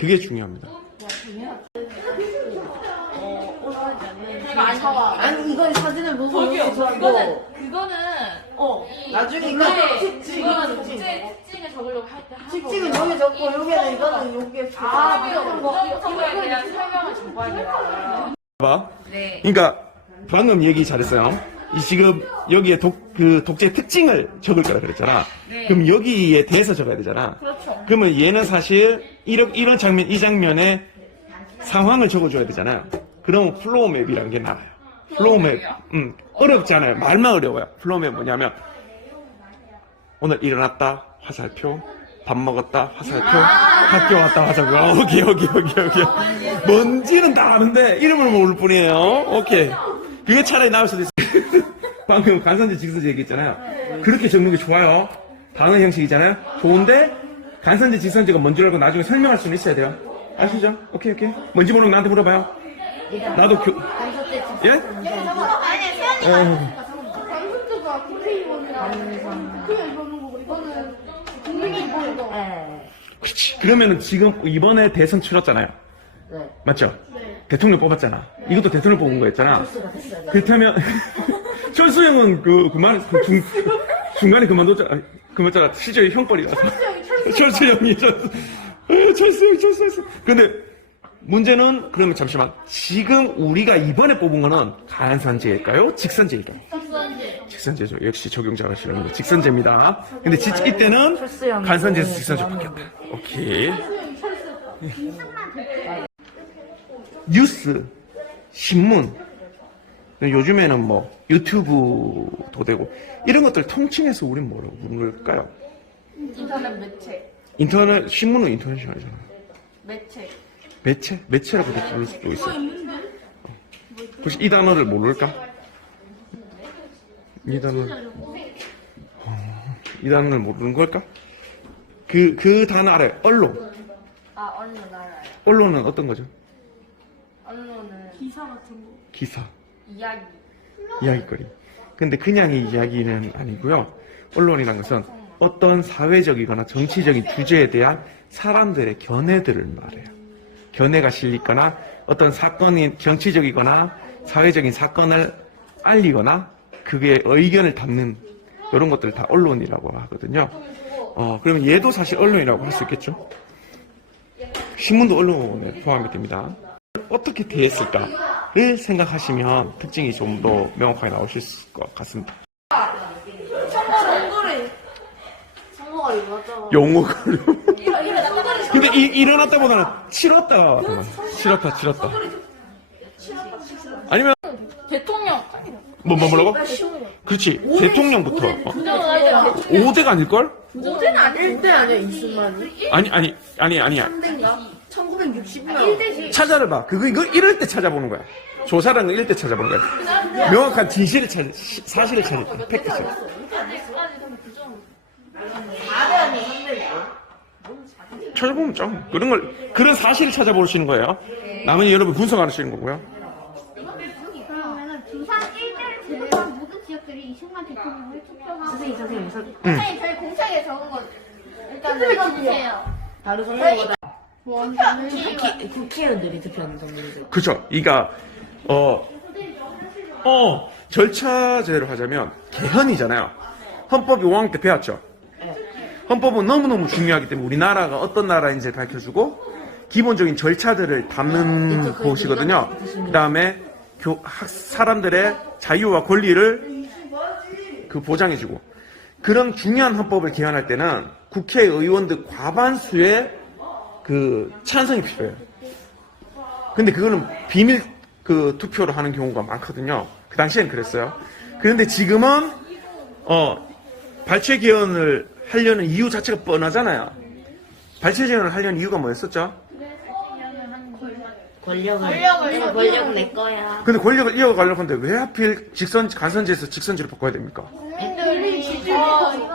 그게 중요합니다. 아니 이건 사진을 보고 이렇게 좋아하고 그거는 나중에 그거는 직징 독재 특징을 적으려고 할 때 하는 직징은 거고. 여기 적고 여기는 이거는 여기에 이거에 대한 설명을 줘봐야 돼요. 봐. 네. 그러니까 방금 얘기 잘했어요. 지금 여기에 독재 특징을 적을 거라 그랬잖아. 네. 그럼 여기에 대해서 적어야 되잖아. 그렇죠. 그러면 얘는 사실 이런 장면, 이 장면에 상황을 적어줘야 되잖아요. 그럼 플로우맵이라는 게 나와요. 플로우맵. 어렵잖아요. 말만 어려워요. 플로우맵 뭐냐면 오늘 일어났다 화살표, 밥 먹었다 화살표, 학교 갔다 화살표. 오케이. 뭔지는 다 아는데 이름을 모를 뿐이에요. 오케이. 그게 차라리 나을 수도 있어요. 방금 간선제 직선제 얘기했잖아요. 그렇게 적는 게 좋아요. 단어 형식이잖아요. 좋은데 간선제 직선제가 뭔지 알고 나중에 설명할 수는 있어야 돼요. 아시죠? 오케이. 뭔지 모르면 나한테 물어봐요. 나도 예? 강선주가 국회의원이랑 그냥 이러는 거고 이거는 국민의힘이고. 그렇지. 그러면은 지금 이번에 대선 치렀잖아요. 네. 맞죠? 대통령 뽑았잖아. 이것도 대통령 뽑은 거였잖아. 그렇다면 철수 형은 중간에 그만뒀잖아. 시절이 형벌이라서. 철수 형이. 근데 문제는 그러면 잠시만. 지금 우리가 이번에 뽑은 거는 간선제일까요? 직선제일까요? 직선제죠. 역시 적용자가 싫어하는 거. 직선제입니다. 근데 이때는 간선제에서 직선제로 바뀌었다. 오케이. 뉴스, 신문, 요즘에는 뭐 유튜브도 되고 이런 것들 통칭해서 우린 뭐라고 부를까요? 인터넷 매체. 신문은 인터넷이 아니잖아. 매체. 매체라고 부를 수도 있어. 혹시 이 단어를 모를까? 이 단어를 모르는 걸까? 그 단어 알아요. 언론. 언론 알아요. 언론은 어떤 거죠? 언론은 기사. 이야기. 이야기거리. 근데 그냥의 이야기는 아니고요. 언론이라는 것은 어떤 사회적이거나 정치적인 주제에 대한 사람들의 견해들을 말해요. 견해가 실리거나 어떤 사건이 정치적이거나 사회적인 사건을 알리거나 그게 의견을 담는 이런 것들을 다 언론이라고 하거든요. 그러면 얘도 사실 언론이라고 할 수 있겠죠. 신문도 언론에 포함이 됩니다. 어떻게 대했을까를 생각하시면 특징이 좀 더 명확하게 나오실 것 같습니다. 선거가 이거 맞잖아. 용어가 근데 일어났다보다는 치렀다. 치렀다. 아니면 대통령 뭐라고? 그렇지. 대통령부터. 5대가 아닐걸? 5대는 아니야. 1대 아니야, 이승만이? 아니야. 3대인가? 1960년. 찾아봐. 이거 이럴 때 찾아보는 거야. 조사라는 거 이럴 때 찾아보는 거야. 명확한 진실을 사실을 찾을 때. 팩트지. 4대 아니야, 3대일까? 찾아보면 좀 그런 사실을 찾아보시는 거예요. 나머지 여러분 분석하시는 거고요. 그러면은 부산 1대를 제외한 모든 지역들이 이승만 대통령을 투표하고 선생님. 선생님 저희 공책에 적은 거 일단 읽어주세요. 바로 선거보다 원하는 국회의원들이 투표하는 선거죠. 그쵸. 그러니까 절차제로 하자면 개헌이잖아요. 헌법 5학년 때 배웠죠. 헌법은 너무너무 중요하기 때문에 우리나라가 어떤 나라인지 밝혀주고 기본적인 절차들을 담는 곳이거든요. 그 다음에 사람들의 자유와 권리를 보장해주고 그런 중요한 헌법을 개헌할 때는 국회의원들 과반수의 찬성이 필요해요. 근데 그거는 비밀 투표로 하는 경우가 많거든요. 그 당시엔 그랬어요. 그런데 지금은 발췌 개헌을 하려는 이유 자체가 뻔하잖아요. 발췌 개헌을 하려는 이유가 뭐였었죠? 권력은 내 거야. 근데 권력을 이어가려고 하는데 왜 하필 간선제에서 직선제로 바꿔야 됩니까?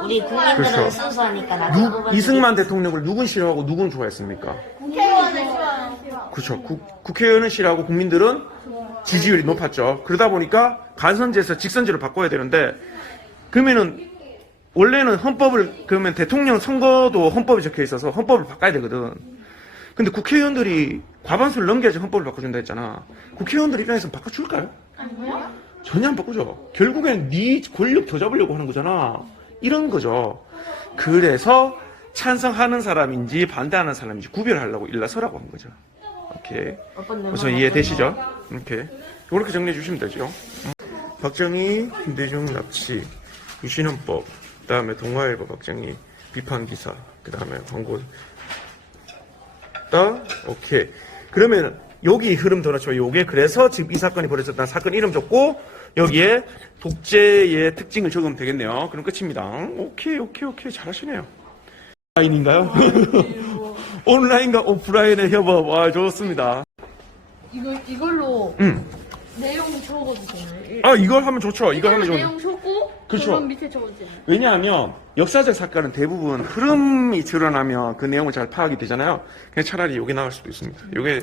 우리 국민들은 그렇죠. 순수하니까 나도 이승만 대통령을 누군 싫어하고 누군 좋아했습니까? 국회의원을 싫어하는 그렇죠. 국회의원은 싫어하고 국민들은 지지율이 높았죠. 그러다 보니까 간선제에서 직선제로 바꿔야 되는데 그러면은 원래는 그러면 대통령 선거도 헌법에 적혀 있어서 헌법을 바꿔야 되거든. 근데 국회의원들이 과반수를 넘겨야지 헌법을 바꿔준다 했잖아. 국회의원들 입장에서는 바꿔줄까요? 아니요? 전혀 안 바꾸죠. 결국엔 네 권력 더 잡으려고 하는 거잖아. 이런 거죠. 그래서 찬성하는 사람인지 반대하는 사람인지 구별하려고 일나서라고 한 거죠. 오케이. 우선 이해되시죠? 이렇게. 이렇게 정리해 주시면 되죠. 박정희, 김대중 납치, 유신헌법, 그 다음에 동아일보 박정희 비판기사, 그 다음에 광고. 오케이. 그러면 여기 흐름 돌아쳐. 요게 그래서 지금 이 사건이 벌어졌다는 사건 이름 적고 여기에 독재의 특징을 적으면 되겠네요. 그럼 끝입니다. 오케이. 잘하시네요. 온라인인가요? 온라인과 오프라인의 협업. 와, 좋습니다. 이걸로 내용 적어도 되나요? 이걸 하면 좋죠. 이걸 하면 내용 적고 그렇죠. 그럼 밑에 적어주세요. 왜냐하면 역사적 사건은 대부분 흐름이 드러나면 그 내용을 잘 파악이 되잖아요. 그냥 차라리 이게 나을 수도 있습니다. 이게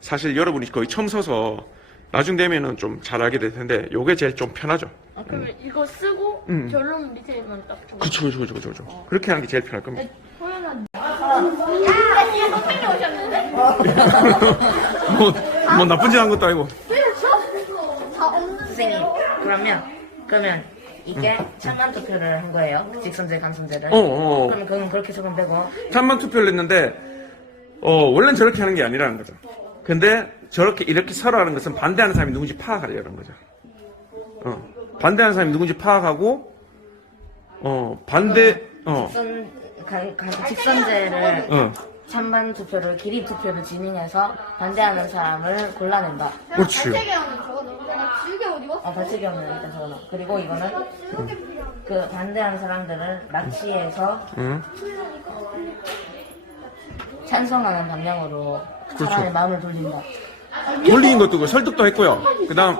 사실 여러분이 거의 처음 서서 나중 되면은 좀 잘 알게 될 텐데 이게 제일 좀 편하죠. 그러면 이거 쓰고 결론 밑에만 딱 적어. 그렇죠. 그렇게 하는 게 제일 편할 겁니다. 선생님 오셨는데? 뭐 나쁜 짓 한 것도 아니고. 선생님 그러면 이게 찬반 투표를 한 거예요? 직선제, 간선제를? 그럼 그건 그렇게 적으면 되고 찬반 투표를 했는데 원래는 저렇게 하는 게 아니라는 거죠. 근데 이렇게 서로 하는 것은 반대하는 사람이 누군지 파악하려는 거죠. 반대하는 사람이 누군지 파악하고 직선제를 찬반 투표를 기립 투표를 진행해서 반대하는 사람을 골라낸다. 그렇지. 발췌개헌은 적어놓고 내가 지우개 어디 갔어? 발췌기원을 일단 적어놔. 그리고 이거는 그 반대하는 사람들을 납치해서 찬성하는 방향으로 사람의 마음을 돌린다. 돌리는 것도 있고 설득도 했고요. 그다음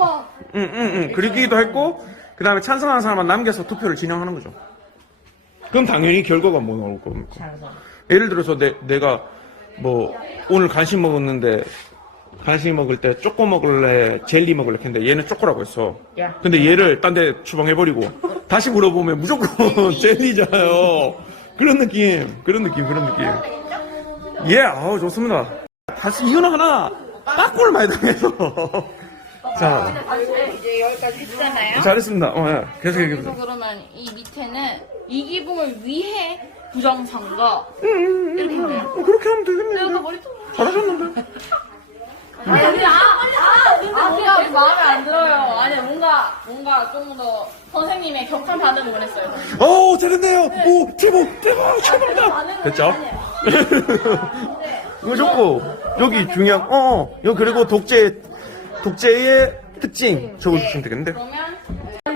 그리기도 했고 그다음에 찬성하는 사람만 남겨서 투표를 진행하는 거죠. 그럼 당연히 결과가 뭐 나올 겁니까? 찬성. 예를 들어서 내가 뭐 오늘 간식 먹었는데 간식 먹을 때 쪼꼬 먹을래 젤리 먹을래 했는데 얘는 쪼꼬라고 했어. 야. 근데 얘를 딴 데 추방해버리고 다시 물어보면 무조건 젤리잖아요. 그런 느낌. 예, 좋습니다. 다시 이거는 하나 빠꾸를 많이 당해서. 자, 이제 여기까지 했잖아요. 잘했습니다. 예. 계속 그리고 얘기해보세요. 그러면 이 밑에는 이기붕을 위해 부정선거 이렇게 해요. 그렇게 하면 되겠네요. 내가 머리통 잘하셨는데? 근데 마음에 안 들어요. 아니 뭔가 좀 더 선생님의 격한 반응을 원했어요. 오, 잘했네요. 오, 대박. 됐죠? 이거 좋고, 여기 중요한, 여기 그리고 독재의 특징 적어주시면 되겠는데? 그러면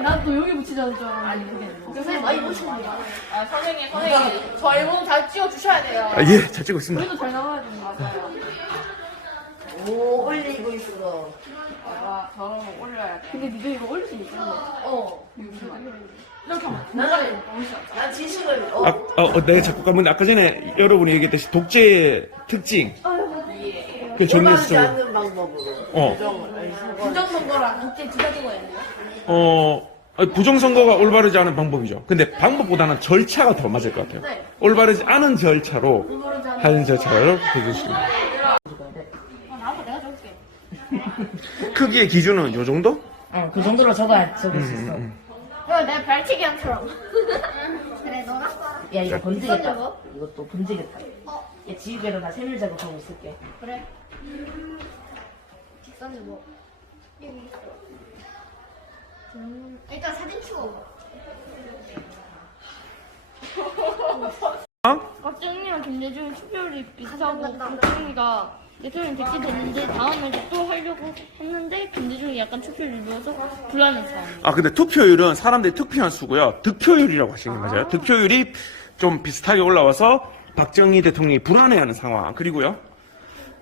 난 또 여기 붙이자는 줄 알았는데. 선생님 많이 보시는구나. 선생님 저희 모두 다 찍어주셔야 돼요. 예, 잘 찍고 있습니다. 우리도 잘 나와야 되는 거 맞아요. 오, 올리고 있어. 저런 거 올려야 돼. 근데 니도 이거 올릴 수 있겠네. 이렇게 하면 난 지식을, 내가 자꾸 까먹는데, 아까 전에 여러분이 얘기했듯이 독재의 특징. 그 정리해서 올바르지 적어. 않는 방법으로. 부정선거랑 독재 두개 찍어야 돼요. 부정선거가 올바르지 않은 방법이죠. 근데 방법보다는 절차가 더 맞을 것 같아요. 네. 올바르지 않은 절차로 하는 절차로 해주시면. 나도 내가 적을게. 크기의 기준은 요 정도? 그 정도로 적을 수 있어. 내 발치기한처럼. 그래, 너나? 야, 이거 번지겠다. 이것도 번지겠다. 얘 지우개로 나 세밀 작업하고 있을게. 그래. 뒷선을 뭐. 여기 있어. 일단 사진 찍어. 박정희랑 김대중은 투표율이 비슷하고 박정희가 대통령 됐긴 됐는데 다음에 또 하려고 했는데 김대중이 약간 투표율이 늘어서 불안한 상황. 근데 투표율은 사람들이 투표한 수고요. 득표율이라고 하시는 게 맞아요. 득표율이 좀 비슷하게 올라와서 박정희 대통령이 불안해하는 상황. 그리고요.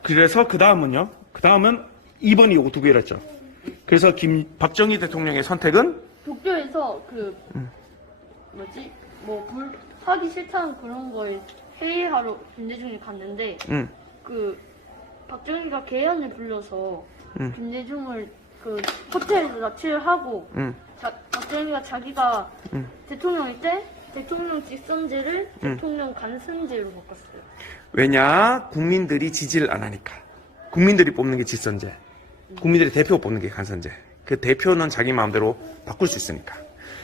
그래서 그 다음은요. 그 다음은 2번이 요거 두 개였죠. 그래서 박정희 대통령의 선택은 도쿄에서 하기 싫다는 그런 거에 회의하러 김대중이 갔는데 박정희가 개헌을 불러서 김대중을 호텔에서 납치를 하고 박정희가 자기가 대통령일 때 대통령 직선제를 대통령 간선제로 바꿨어요. 왜냐? 국민들이 지지를 안 하니까. 국민들이 뽑는 게 직선제. 국민들이 대표 뽑는 게 간선제. 그 대표는 자기 마음대로 바꿀 수 있으니까.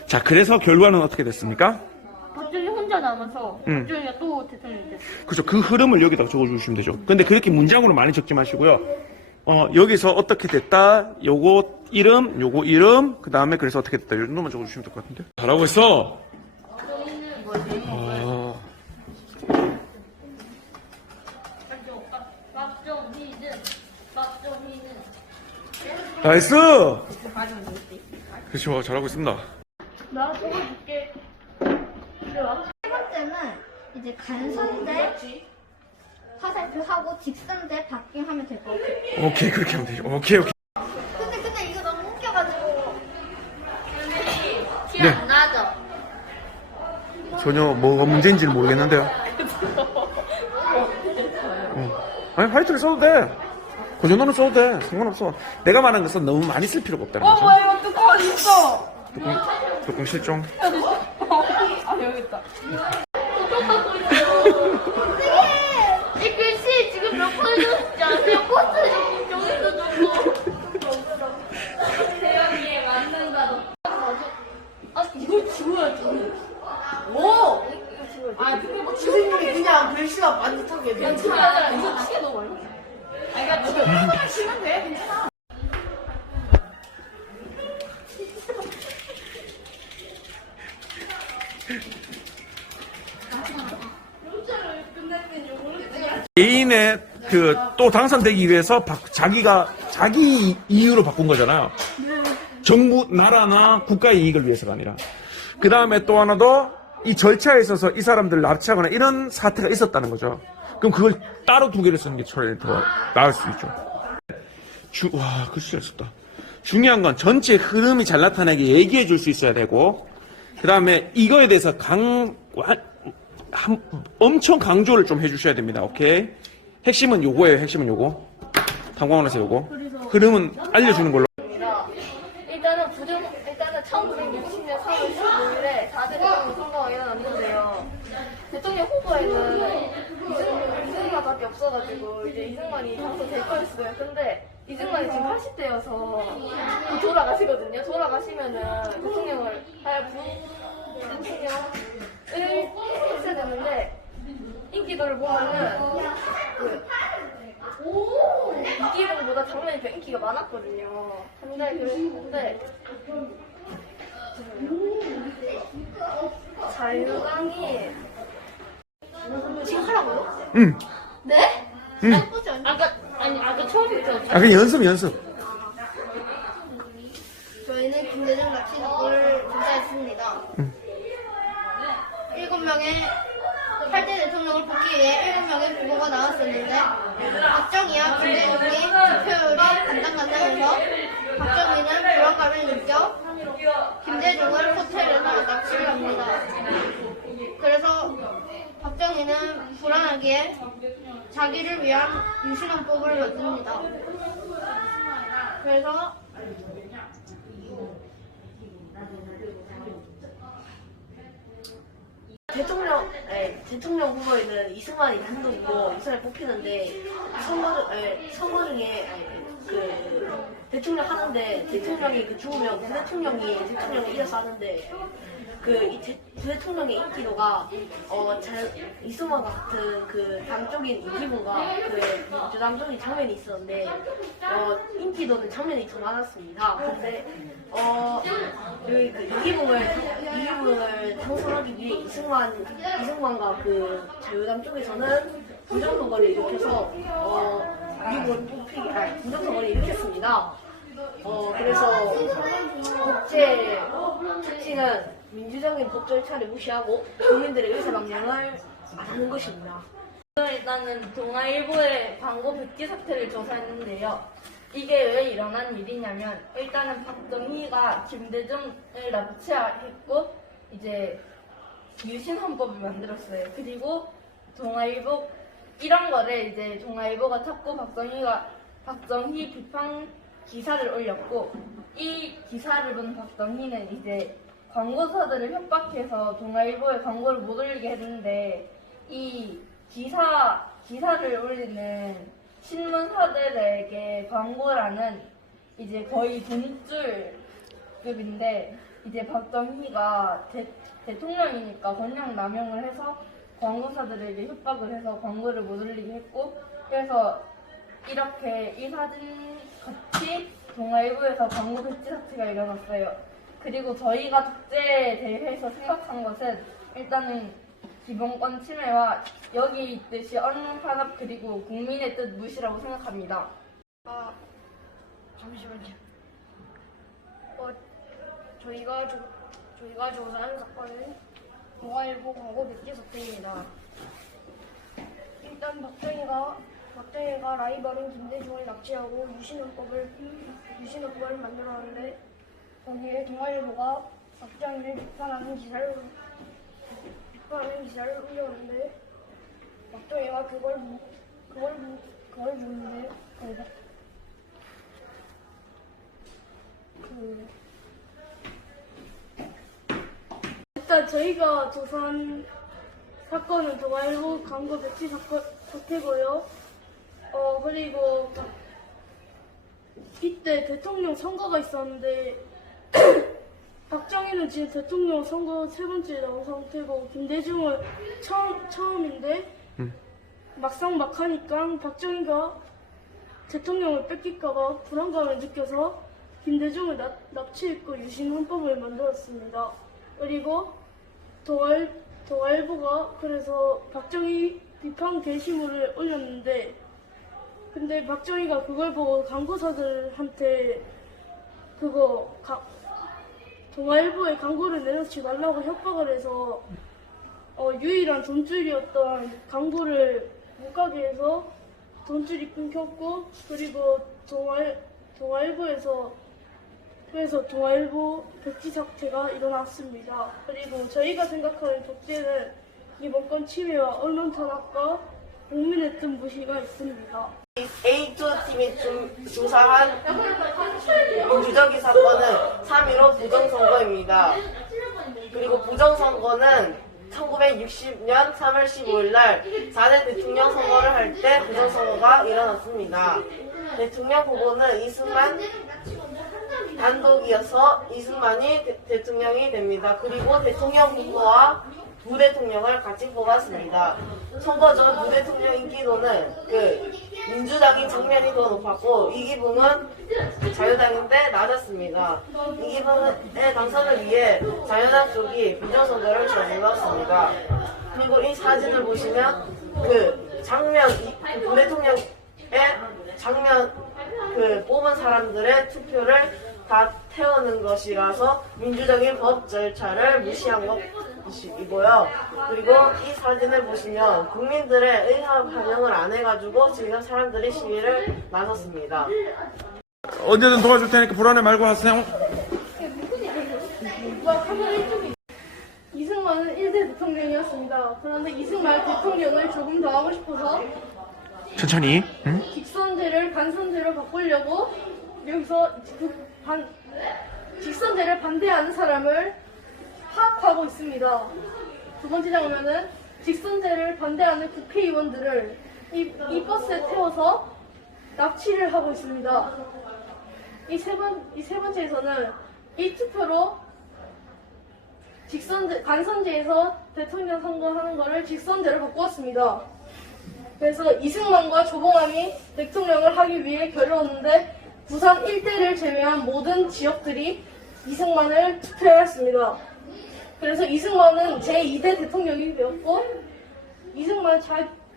자, 그래서 결과는 어떻게 됐습니까? 박정희 혼자 남아서 박정희가 또 대통령이 됐어요. 그렇죠. 그 흐름을 여기다 적어주시면 되죠. 근데 그렇게 문장으로 많이 적지 마시고요. 여기서 어떻게 됐다, 요거 이름, 그 다음에 그래서 어떻게 됐다, 요 정도만 적어주시면 될 것 같은데. 잘하고 있어. 나이스! 그렇죠. 잘하고 있습니다. 나 적어줄게. 세 번째는 이제 간선제 화살표하고 직선제 바뀜하면 될 것 같아요. 오케이, 그렇게 하면 되죠. 오케이. 근데 이거 너무 웃겨가지고. 네. 안 나죠? 전혀 뭐가 문제인지는 모르겠는데요. 아니, 화이트를 써도 돼. 그 정도는 써도 돼. 상관없어. 내가 말한 것은 너무 많이 쓸 필요가 없다는 거죠. 뭐야 이거 뚜껑 어디 있어? 조금 실종. 여기 있다. 이 글씨 지금 몇 번을 줬지 아세요? 포스트 종이도 줬고. 태연이에 맞는다. 이걸 지워야지. 오! 선생님이 그냥 글씨가 반듯하게 돼. 이거 치게 너무 어려워. 그러니까 조금만 치면 돼. 괜찮아. 개인의 또 당선되기 위해서 자기 이유로 바꾼 거잖아요. 정부, 나라나 국가의 이익을 위해서가 아니라. 그 다음에 또 하나 더, 이 절차에 있어서 이 사람들을 납치하거나 이런 사태가 있었다는 거죠. 그럼 그걸 따로 두 개를 쓰는 게 차라리 더 나을 수 있죠. 와, 글씨 잘 썼다. 중요한 건 전체 흐름이 잘 나타나게 얘기해 줄 수 있어야 되고, 그 다음에 이거에 대해서 엄청 강조를 좀 해주셔야 됩니다. 오케이? 핵심은 요거예요. 핵심은 요거. 당광원에서 요거. 흐름은 알려주는 걸로. 일단은 1960년 3월 15일에 4대 대통령 선거가 일어났는데요. 대통령 후보에는 이승만밖에 없어가지고 이제 이승만이 당선될 거였어요. 근데 이승만이 지금 80대여서 돌아가시거든요. 돌아가시면은 대통령을 할 대통령 했어야 되는데 인기도를 보면은 이기봉보다 작년이 더 인기가 많았거든요. 근데 자유당이 지금 하라고요? 응. 네? 응. 아까 처음부터 아, 그 연습. 저희는 김대중 납치를 조사했습니다. 7명의 8대 대통령을 뽑기 위해 7명의 후보가 나왔었는데 박정희와 김대중이 득표율이 간당간당해서 박정희는 불안감을 느껴 김대중을 호텔에서 납치를 합니다. 그래서 박정희는 불안하기에 자기를 위한 유신헌법을 만듭니다. 그래서 대통령 후보에는 이승만이 단독으로 이승만을 뽑히는데 선거 중에 대통령 하는데 대통령이 죽으면 부대통령이 이어서 하는데 부대통령의 인기도가 이승만과 같은 당 쪽인 이기붕과 민주당 쪽인 장면이 있었는데 인기도는 장면이 더 많았습니다. 근데 이기붕을 당선하기 위해 이승만과 자유당 쪽에서는 부정선거를 일으켜서 부정선거를 일으켰습니다. 그래서 국제 특징은 민주적인 법 절차를 무시하고 국민들의 의사방명을 안 하는 것입니다. 일단은 동아일보의 광고 백지 사태를 조사했는데요. 이게 왜 일어난 일이냐면 일단은 박정희가 김대중을 납치했고 이제 유신헌법을 만들었어요. 그리고 동아일보 이런 거를 이제 동아일보가 찾고 박정희 비판 기사를 올렸고 이 기사를 본 박정희는 이제 광고사들을 협박해서 동아일보에 광고를 못 올리게 했는데 이 기사를 올리는 신문사들에게 광고라는 이제 거의 돈줄급인데 이제 박정희가 대통령이니까 권력 남용을 해서 광고사들에게 협박을 해서 광고를 못 올리게 했고 그래서 이렇게 이 사진 같이 동아일보에서 광고 백지 사태가 일어났어요. 그리고 저희가 독재에 대해서 생각한 것은 일단은 기본권 침해와 여기 있듯이 언론산업 그리고 국민의 뜻 무시라고 생각합니다. 잠시만요. 저희가 조사한 사건은 동아일보 광고 백지 사태입니다. 일단 박정희가 라이벌인 김대중을 납치하고 유신헌법을 만들었는데 거기에 동아일보가 박정희를 비판하는 기사를 올렸는데 박정희가 그걸 보는데 일단 저희가 조사한 사건은 동아일보 광고 백지 사태고요. 그리고 이때 대통령 선거가 있었는데 박정희는 지금 대통령 선거 3번째 나온 상태고 김대중은 처음인데 막상 막하니까 박정희가 대통령을 뺏길까봐 불안감을 느껴서 김대중을 납치했고 유신헌법을 만들었습니다. 그리고 동아일보가 그래서 박정희 비판 게시물을 올렸는데 근데 박정희가 그걸 보고 광고사들한테 동아일보에 광고를 내놓지 말라고 협박을 해서 유일한 돈줄이었던 광고를 못 가게 해서 돈줄이 끊겼고 그리고 동아일보에서 그래서 동아일보 백지 사태가 일어났습니다. 그리고 저희가 생각하는 독재는 기본권 침해와 언론 탄압과 국민의 뜻 무시가 있습니다. A2 팀이 조사한 민주적인 사건은 3.15 부정선거입니다. 그리고 부정선거는 1960년 3월 15일 날 4대 대통령 선거를 할 때 부정선거가 일어났습니다. 대통령 후보는 이승만 단독이어서 이승만이 대통령이 됩니다. 그리고 대통령 후보와 두 대통령을 같이 뽑았습니다. 선거 전 두 대통령 인기도는 그 민주당이 정면이 더 높았고 이기붕은 자유당인데 낮았습니다. 이기붕의 당선을 위해 자유당 쪽이 부정선거를 저질렀습니다. 그리고 이 사진을 보시면 그 장면 두 대통령의 장면 그 뽑은 사람들의 투표를 다 태우는 것이라서 민주적인 법 절차를 무시한 것이고요. 그리고 이 사진을 보시면 국민들의 의사 반영을 안 해가지고 지금 사람들이 시위를 나섰습니다. 언제든 도와줄 테니까 불안해 말고 하세요. 이승만은 1대 대통령이었습니다. 그런데 이승만 대통령을 조금 더 하고 싶어서 천천히. 응? 직선제를 간선제로 바꾸려고 여기서 직선제를 반대하는 사람을 파악하고 있습니다. 두 번째 장면은 직선제를 반대하는 국회의원들을 이 버스에 태워서 납치를 하고 있습니다. 이 세 번째에서는 이 투표로 간선제에서 대통령 선거하는 거를 직선제로 바꾸었습니다. 그래서 이승만과 조봉암이 대통령을 하기 위해 결의했는데 부산 일대를 제외한 모든 지역들이 이승만을 투표했습니다. 그래서 이승만은 제2대 대통령이 되었고 이승만은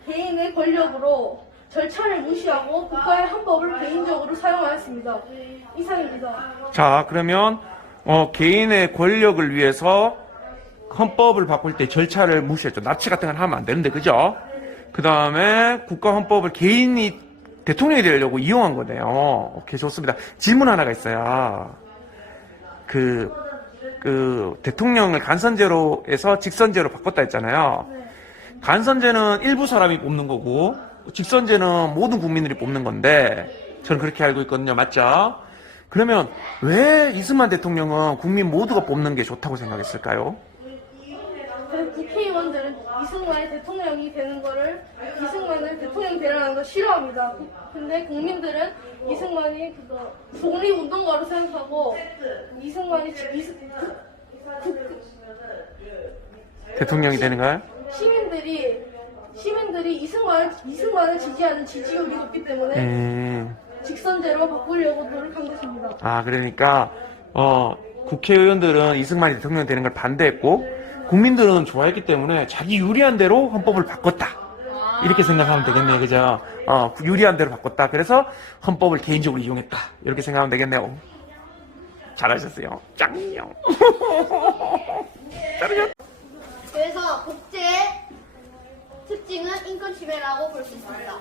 개인의 권력으로 절차를 무시하고 국가의 헌법을 개인적으로 사용하였습니다. 이상입니다. 자, 그러면 개인의 권력을 위해서 헌법을 바꿀 때 절차를 무시했죠. 납치 같은 건 하면 안 되는데, 그죠? 그 다음에 국가 헌법을 개인이 대통령이 되려고 이용한 거네요. 오케이, 좋습니다. 질문 하나가 있어요. 대통령을 간선제로 해서 직선제로 바꿨다 했잖아요. 간선제는 일부 사람이 뽑는 거고, 직선제는 모든 국민들이 뽑는 건데, 저는 그렇게 알고 있거든요. 맞죠? 그러면 왜 이승만 대통령은 국민 모두가 뽑는 게 좋다고 생각했을까요? 국회의원들은 이승만이 대통령이 되는 거를 이승만을 대통령 되라는 걸 싫어합니다. 근데 국민들은 이승만이 독립운동가로 생각하고 이승만이 대통령이 되는 거예요? 시민들이 이승만을 지지하는 지지율이 높기 때문에 직선제로 바꾸려고 노력한 것입니다. 아, 그러니까 국회의원들은 이승만이 대통령 되는 걸 반대했고 국민들은 좋아했기 때문에 자기 유리한 대로 헌법을 바꿨다. 이렇게 생각하면 되겠네요. 그죠? 유리한 대로 바꿨다. 그래서 헌법을 개인적으로 이용했다. 이렇게 생각하면 되겠네요. 잘하셨어요. 짱이요. 그래서 국제의 특징은 인권 침해라고 볼 수 있습니다.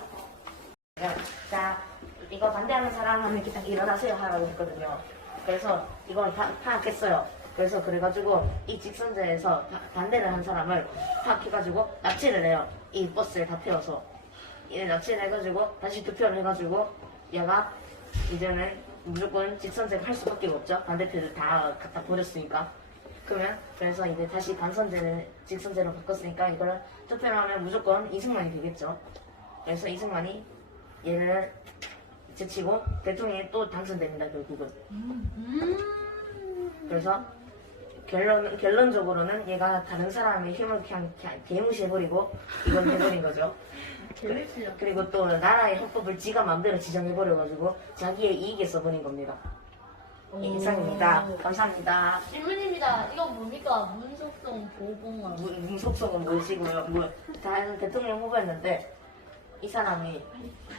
자, 이거 반대하는 사람 하면 이렇게 딱 일어나세요 하라고 했거든요. 그래서 이걸 파악했어요. 그래가지고 이 직선제에서 반대를 한 사람을 파악해가지고 납치를 해요. 이 버스에 다 태워서 납치를 해가지고 다시 투표를 해가지고 얘가 이제는 무조건 직선제를 할 수밖에 없죠. 반대표를 다 갖다 버렸으니까. 그래서 이제 다시 직선제로 바꿨으니까 이걸 투표를 하면 무조건 이승만이 되겠죠. 그래서 이승만이 얘를 제치고 대통령이 또 당선됩니다. 결국은. 그래서 결론적으로는 얘가 다른 사람의 힘을 그냥 개무시해버리고 이걸 해버린 거죠. 그리고 또 나라의 헌법을 지가 마음대로 지정해버려가지고 자기의 이익에 써버린 겁니다. 이상입니다. 감사합니다. 질문입니다. 이건 뭡니까? 문속성 보복만. 문속성은 무엇이고요? 다른 대통령 후보였는데 이 사람이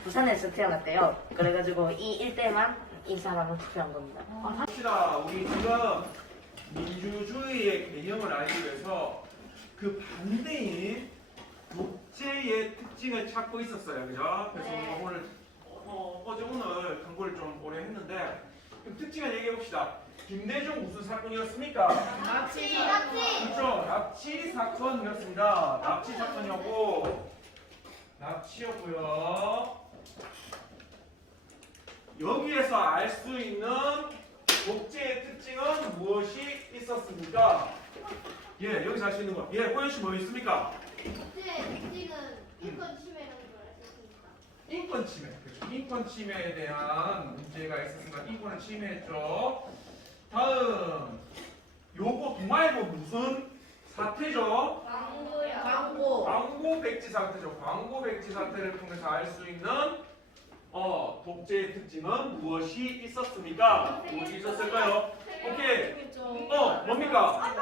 부산에서 태어났대요. 그래가지고 이 일대만 이 사람을 투표한 겁니다. 합시다. 우리 지금 민주주의의 개념을 알기 위해서 그 반대인 독재의 특징을 찾고 있었어요. 그죠? 그래서 오늘 오늘 공부를 좀 오래 했는데 그럼 특징을 얘기해 봅시다. 김대중 무슨 사건이었습니까? 납치. 그렇죠. 납치 사건이었습니다. 납치 사건이었고 납치였고요. 여기에서 알 수 있는 독재의 특징은 무엇이 있었습니까? 예, 여기서 알 수 있는 거. 예, 호연 씨 뭐 있습니까? 국제의 특징은 인권 침해라는 걸 알겠습니다. 인권 침해. 그렇죠. 인권 침해에 대한 문제가 있었습니다. 인권을 침해했죠. 다음, 요거 동아일보 무슨 사태죠. 광고. 광고 백지 사태죠. 광고 백지 사태를 통해서 알 수 있는 독재의 특징은 무엇이 있었습니까? 무엇이 있었을까요? 오케이. 뭡니까?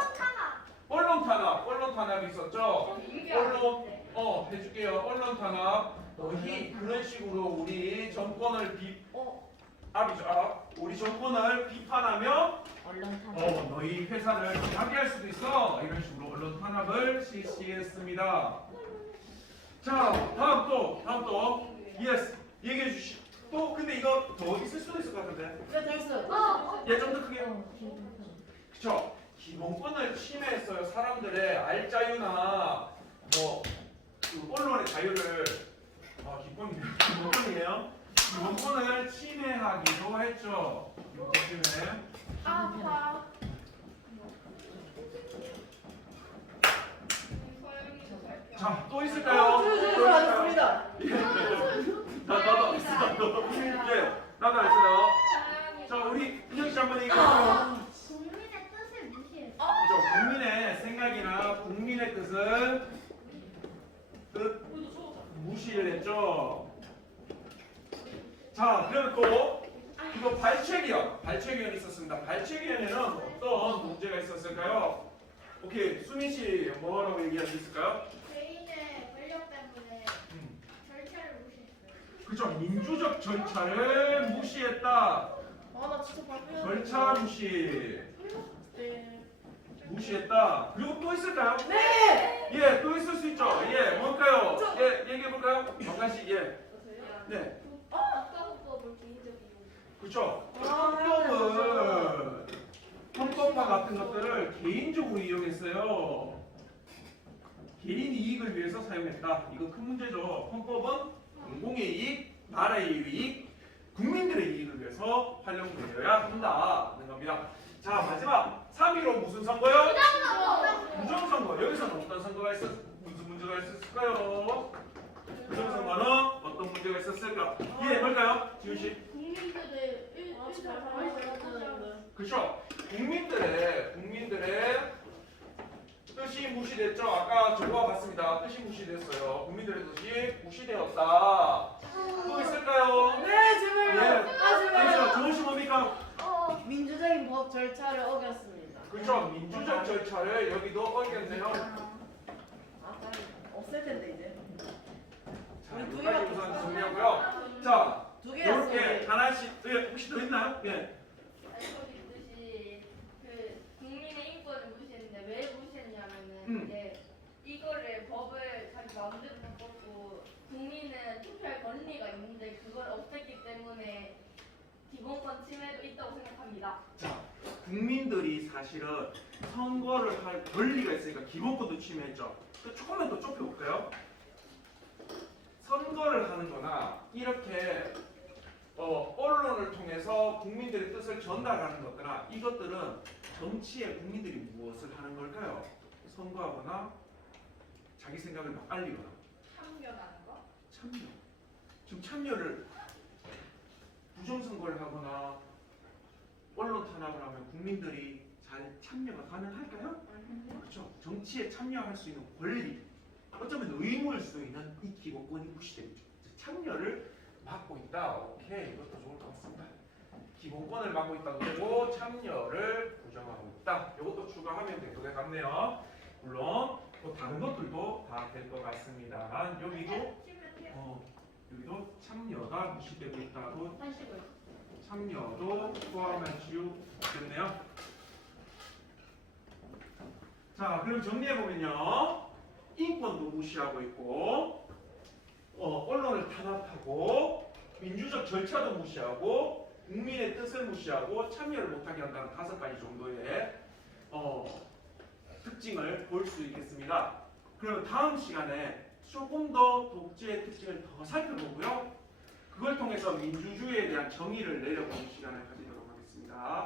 언론 탄압. 언론 탄압이 있었죠. 언론 해줄게요. 언론 탄압. 너희 그런 식으로 우리 정권을 우리 정권을 비판하며 언론 탄압. 너희 회사를 파괴할 수도 있어. 이런 식으로 언론 탄압을 실시했습니다. 자, 다음 또 예스 얘기해 주시. 또 근데 이거 더 있을 수도 있을 것 같은데. 네, 더 있어요. 좀 더 크게. 그쵸? 기본권을 침해했어요. 사람들의 알자유나 그 언론의 자유를 기본권이에요. 기본권을 침해하기도 했죠. 이것 때문에. 자, 또 있을까요? 맞습니다. 나도 안 했어. 나도 안 했어요. 자, 우리 은혁 씨 한번 얘기해볼까요? 국민의 뜻을 무시했어. 그죠? 국민의 생각이나 국민의 뜻을 무시를 했죠. 자, 그러면 또 이거 발췌기원이 있었습니다. 발췌기원에는 어떤 문제가 있었을까요? 오케이, 수민 씨 뭐라고 얘기할 수 있을까요? 개인의 권력 때문에 절차를 무시했어요. 그죠? 민주적 절차를 무시했다. 나 진짜 바쁘요. 절차 무시했다. 그리고 또 있을까요? 네. 예, 또 있을 수 있죠. 예, 뭘까요? 예, 얘기해 볼까요? 정관씨, 예. 네, 헌법을 개인적 이용. 그렇죠. 헌법과 같은 것들을 개인적으로 이용했어요. 개인 이익을 위해서 사용했다. 이거 큰 문제죠. 헌법은 공공의 이익, 나라의 이익, 국민들의 이익을 위해서 활용되어야 한다는 겁니다. 자, 마지막 3.15 무슨 선거요? 부정선거. 여기서는 어떤 선거가 무슨 문제가 있었을까요? 부정선거는 어떤 문제가 있었을까? 예, 뭘까요? 지훈 씨. 국민들의 일치 그렇죠. 국민들의 뜻이 무시됐죠. 아까 저거와 같습니다. 뜻이 무시됐어요. 국민들의 뜻이 무시되었다. 또 있을까요? 네, 제발요. 예. 그래서 좋은 시 뭡니까? 민주적인 법 절차를 어겼습니다. 그렇죠. 민주적 절차를 여기도 어겼네요. 없을 텐데 이제. 자, 여기까지 우선 정리하고요. 자, 두 이렇게 개였어요. 하나씩 혹시 더 있나요? 예. 알고 있듯이 그 국민의 인권을 무시했는데 왜 무시했냐면은 이제 이거를 법을 자기 마음대로 바꿨고 국민은 투표할 권리가 있는데 그걸 없앴기 때문에 기본권 침해도 있다고 생각합니다. 자, 국민들이 사실은 선거를 할 권리가 있으니까 기본권도 침해했죠. 조금만 더 좁혀볼까요? 선거를 하는 거나 이렇게 언론을 통해서 국민들의 뜻을 전달하는 것들나 이것들은 정치에 국민들이 무엇을 하는 걸까요? 선거하거나 자기 생각을 막 알리거나 참여라는 거? 참여. 지금 참여를 부정선거를 하거나 언론 탄압을 하면 국민들이 잘 참여가 가능할까요? 그렇죠. 정치에 참여할 수 있는 권리, 어쩌면 의무일 수 있는 이 기본권이 무시됩니다. 참여를 막고 있다. 오케이, 이것도 좋을 것 같습니다. 기본권을 막고 있다고 되고 참여를 부정하고 있다. 이것도 추가하면 될 것 같네요. 물론 또 다른 것들도 다 될 것 같습니다. 여기도 참여가 무시되고 있다고 참여도 포함할 수 있겠네요. 자, 그럼 정리해보면요. 인권도 무시하고 있고 언론을 탄압하고 민주적 절차도 무시하고 국민의 뜻을 무시하고 참여를 못하게 한다는 5가지 정도의 특징을 볼 수 있겠습니다. 그럼 다음 시간에 조금 더 독재의 특징을 더 살펴보고요. 그걸 통해서 민주주의에 대한 정의를 내려보는 시간을 가지도록 하겠습니다.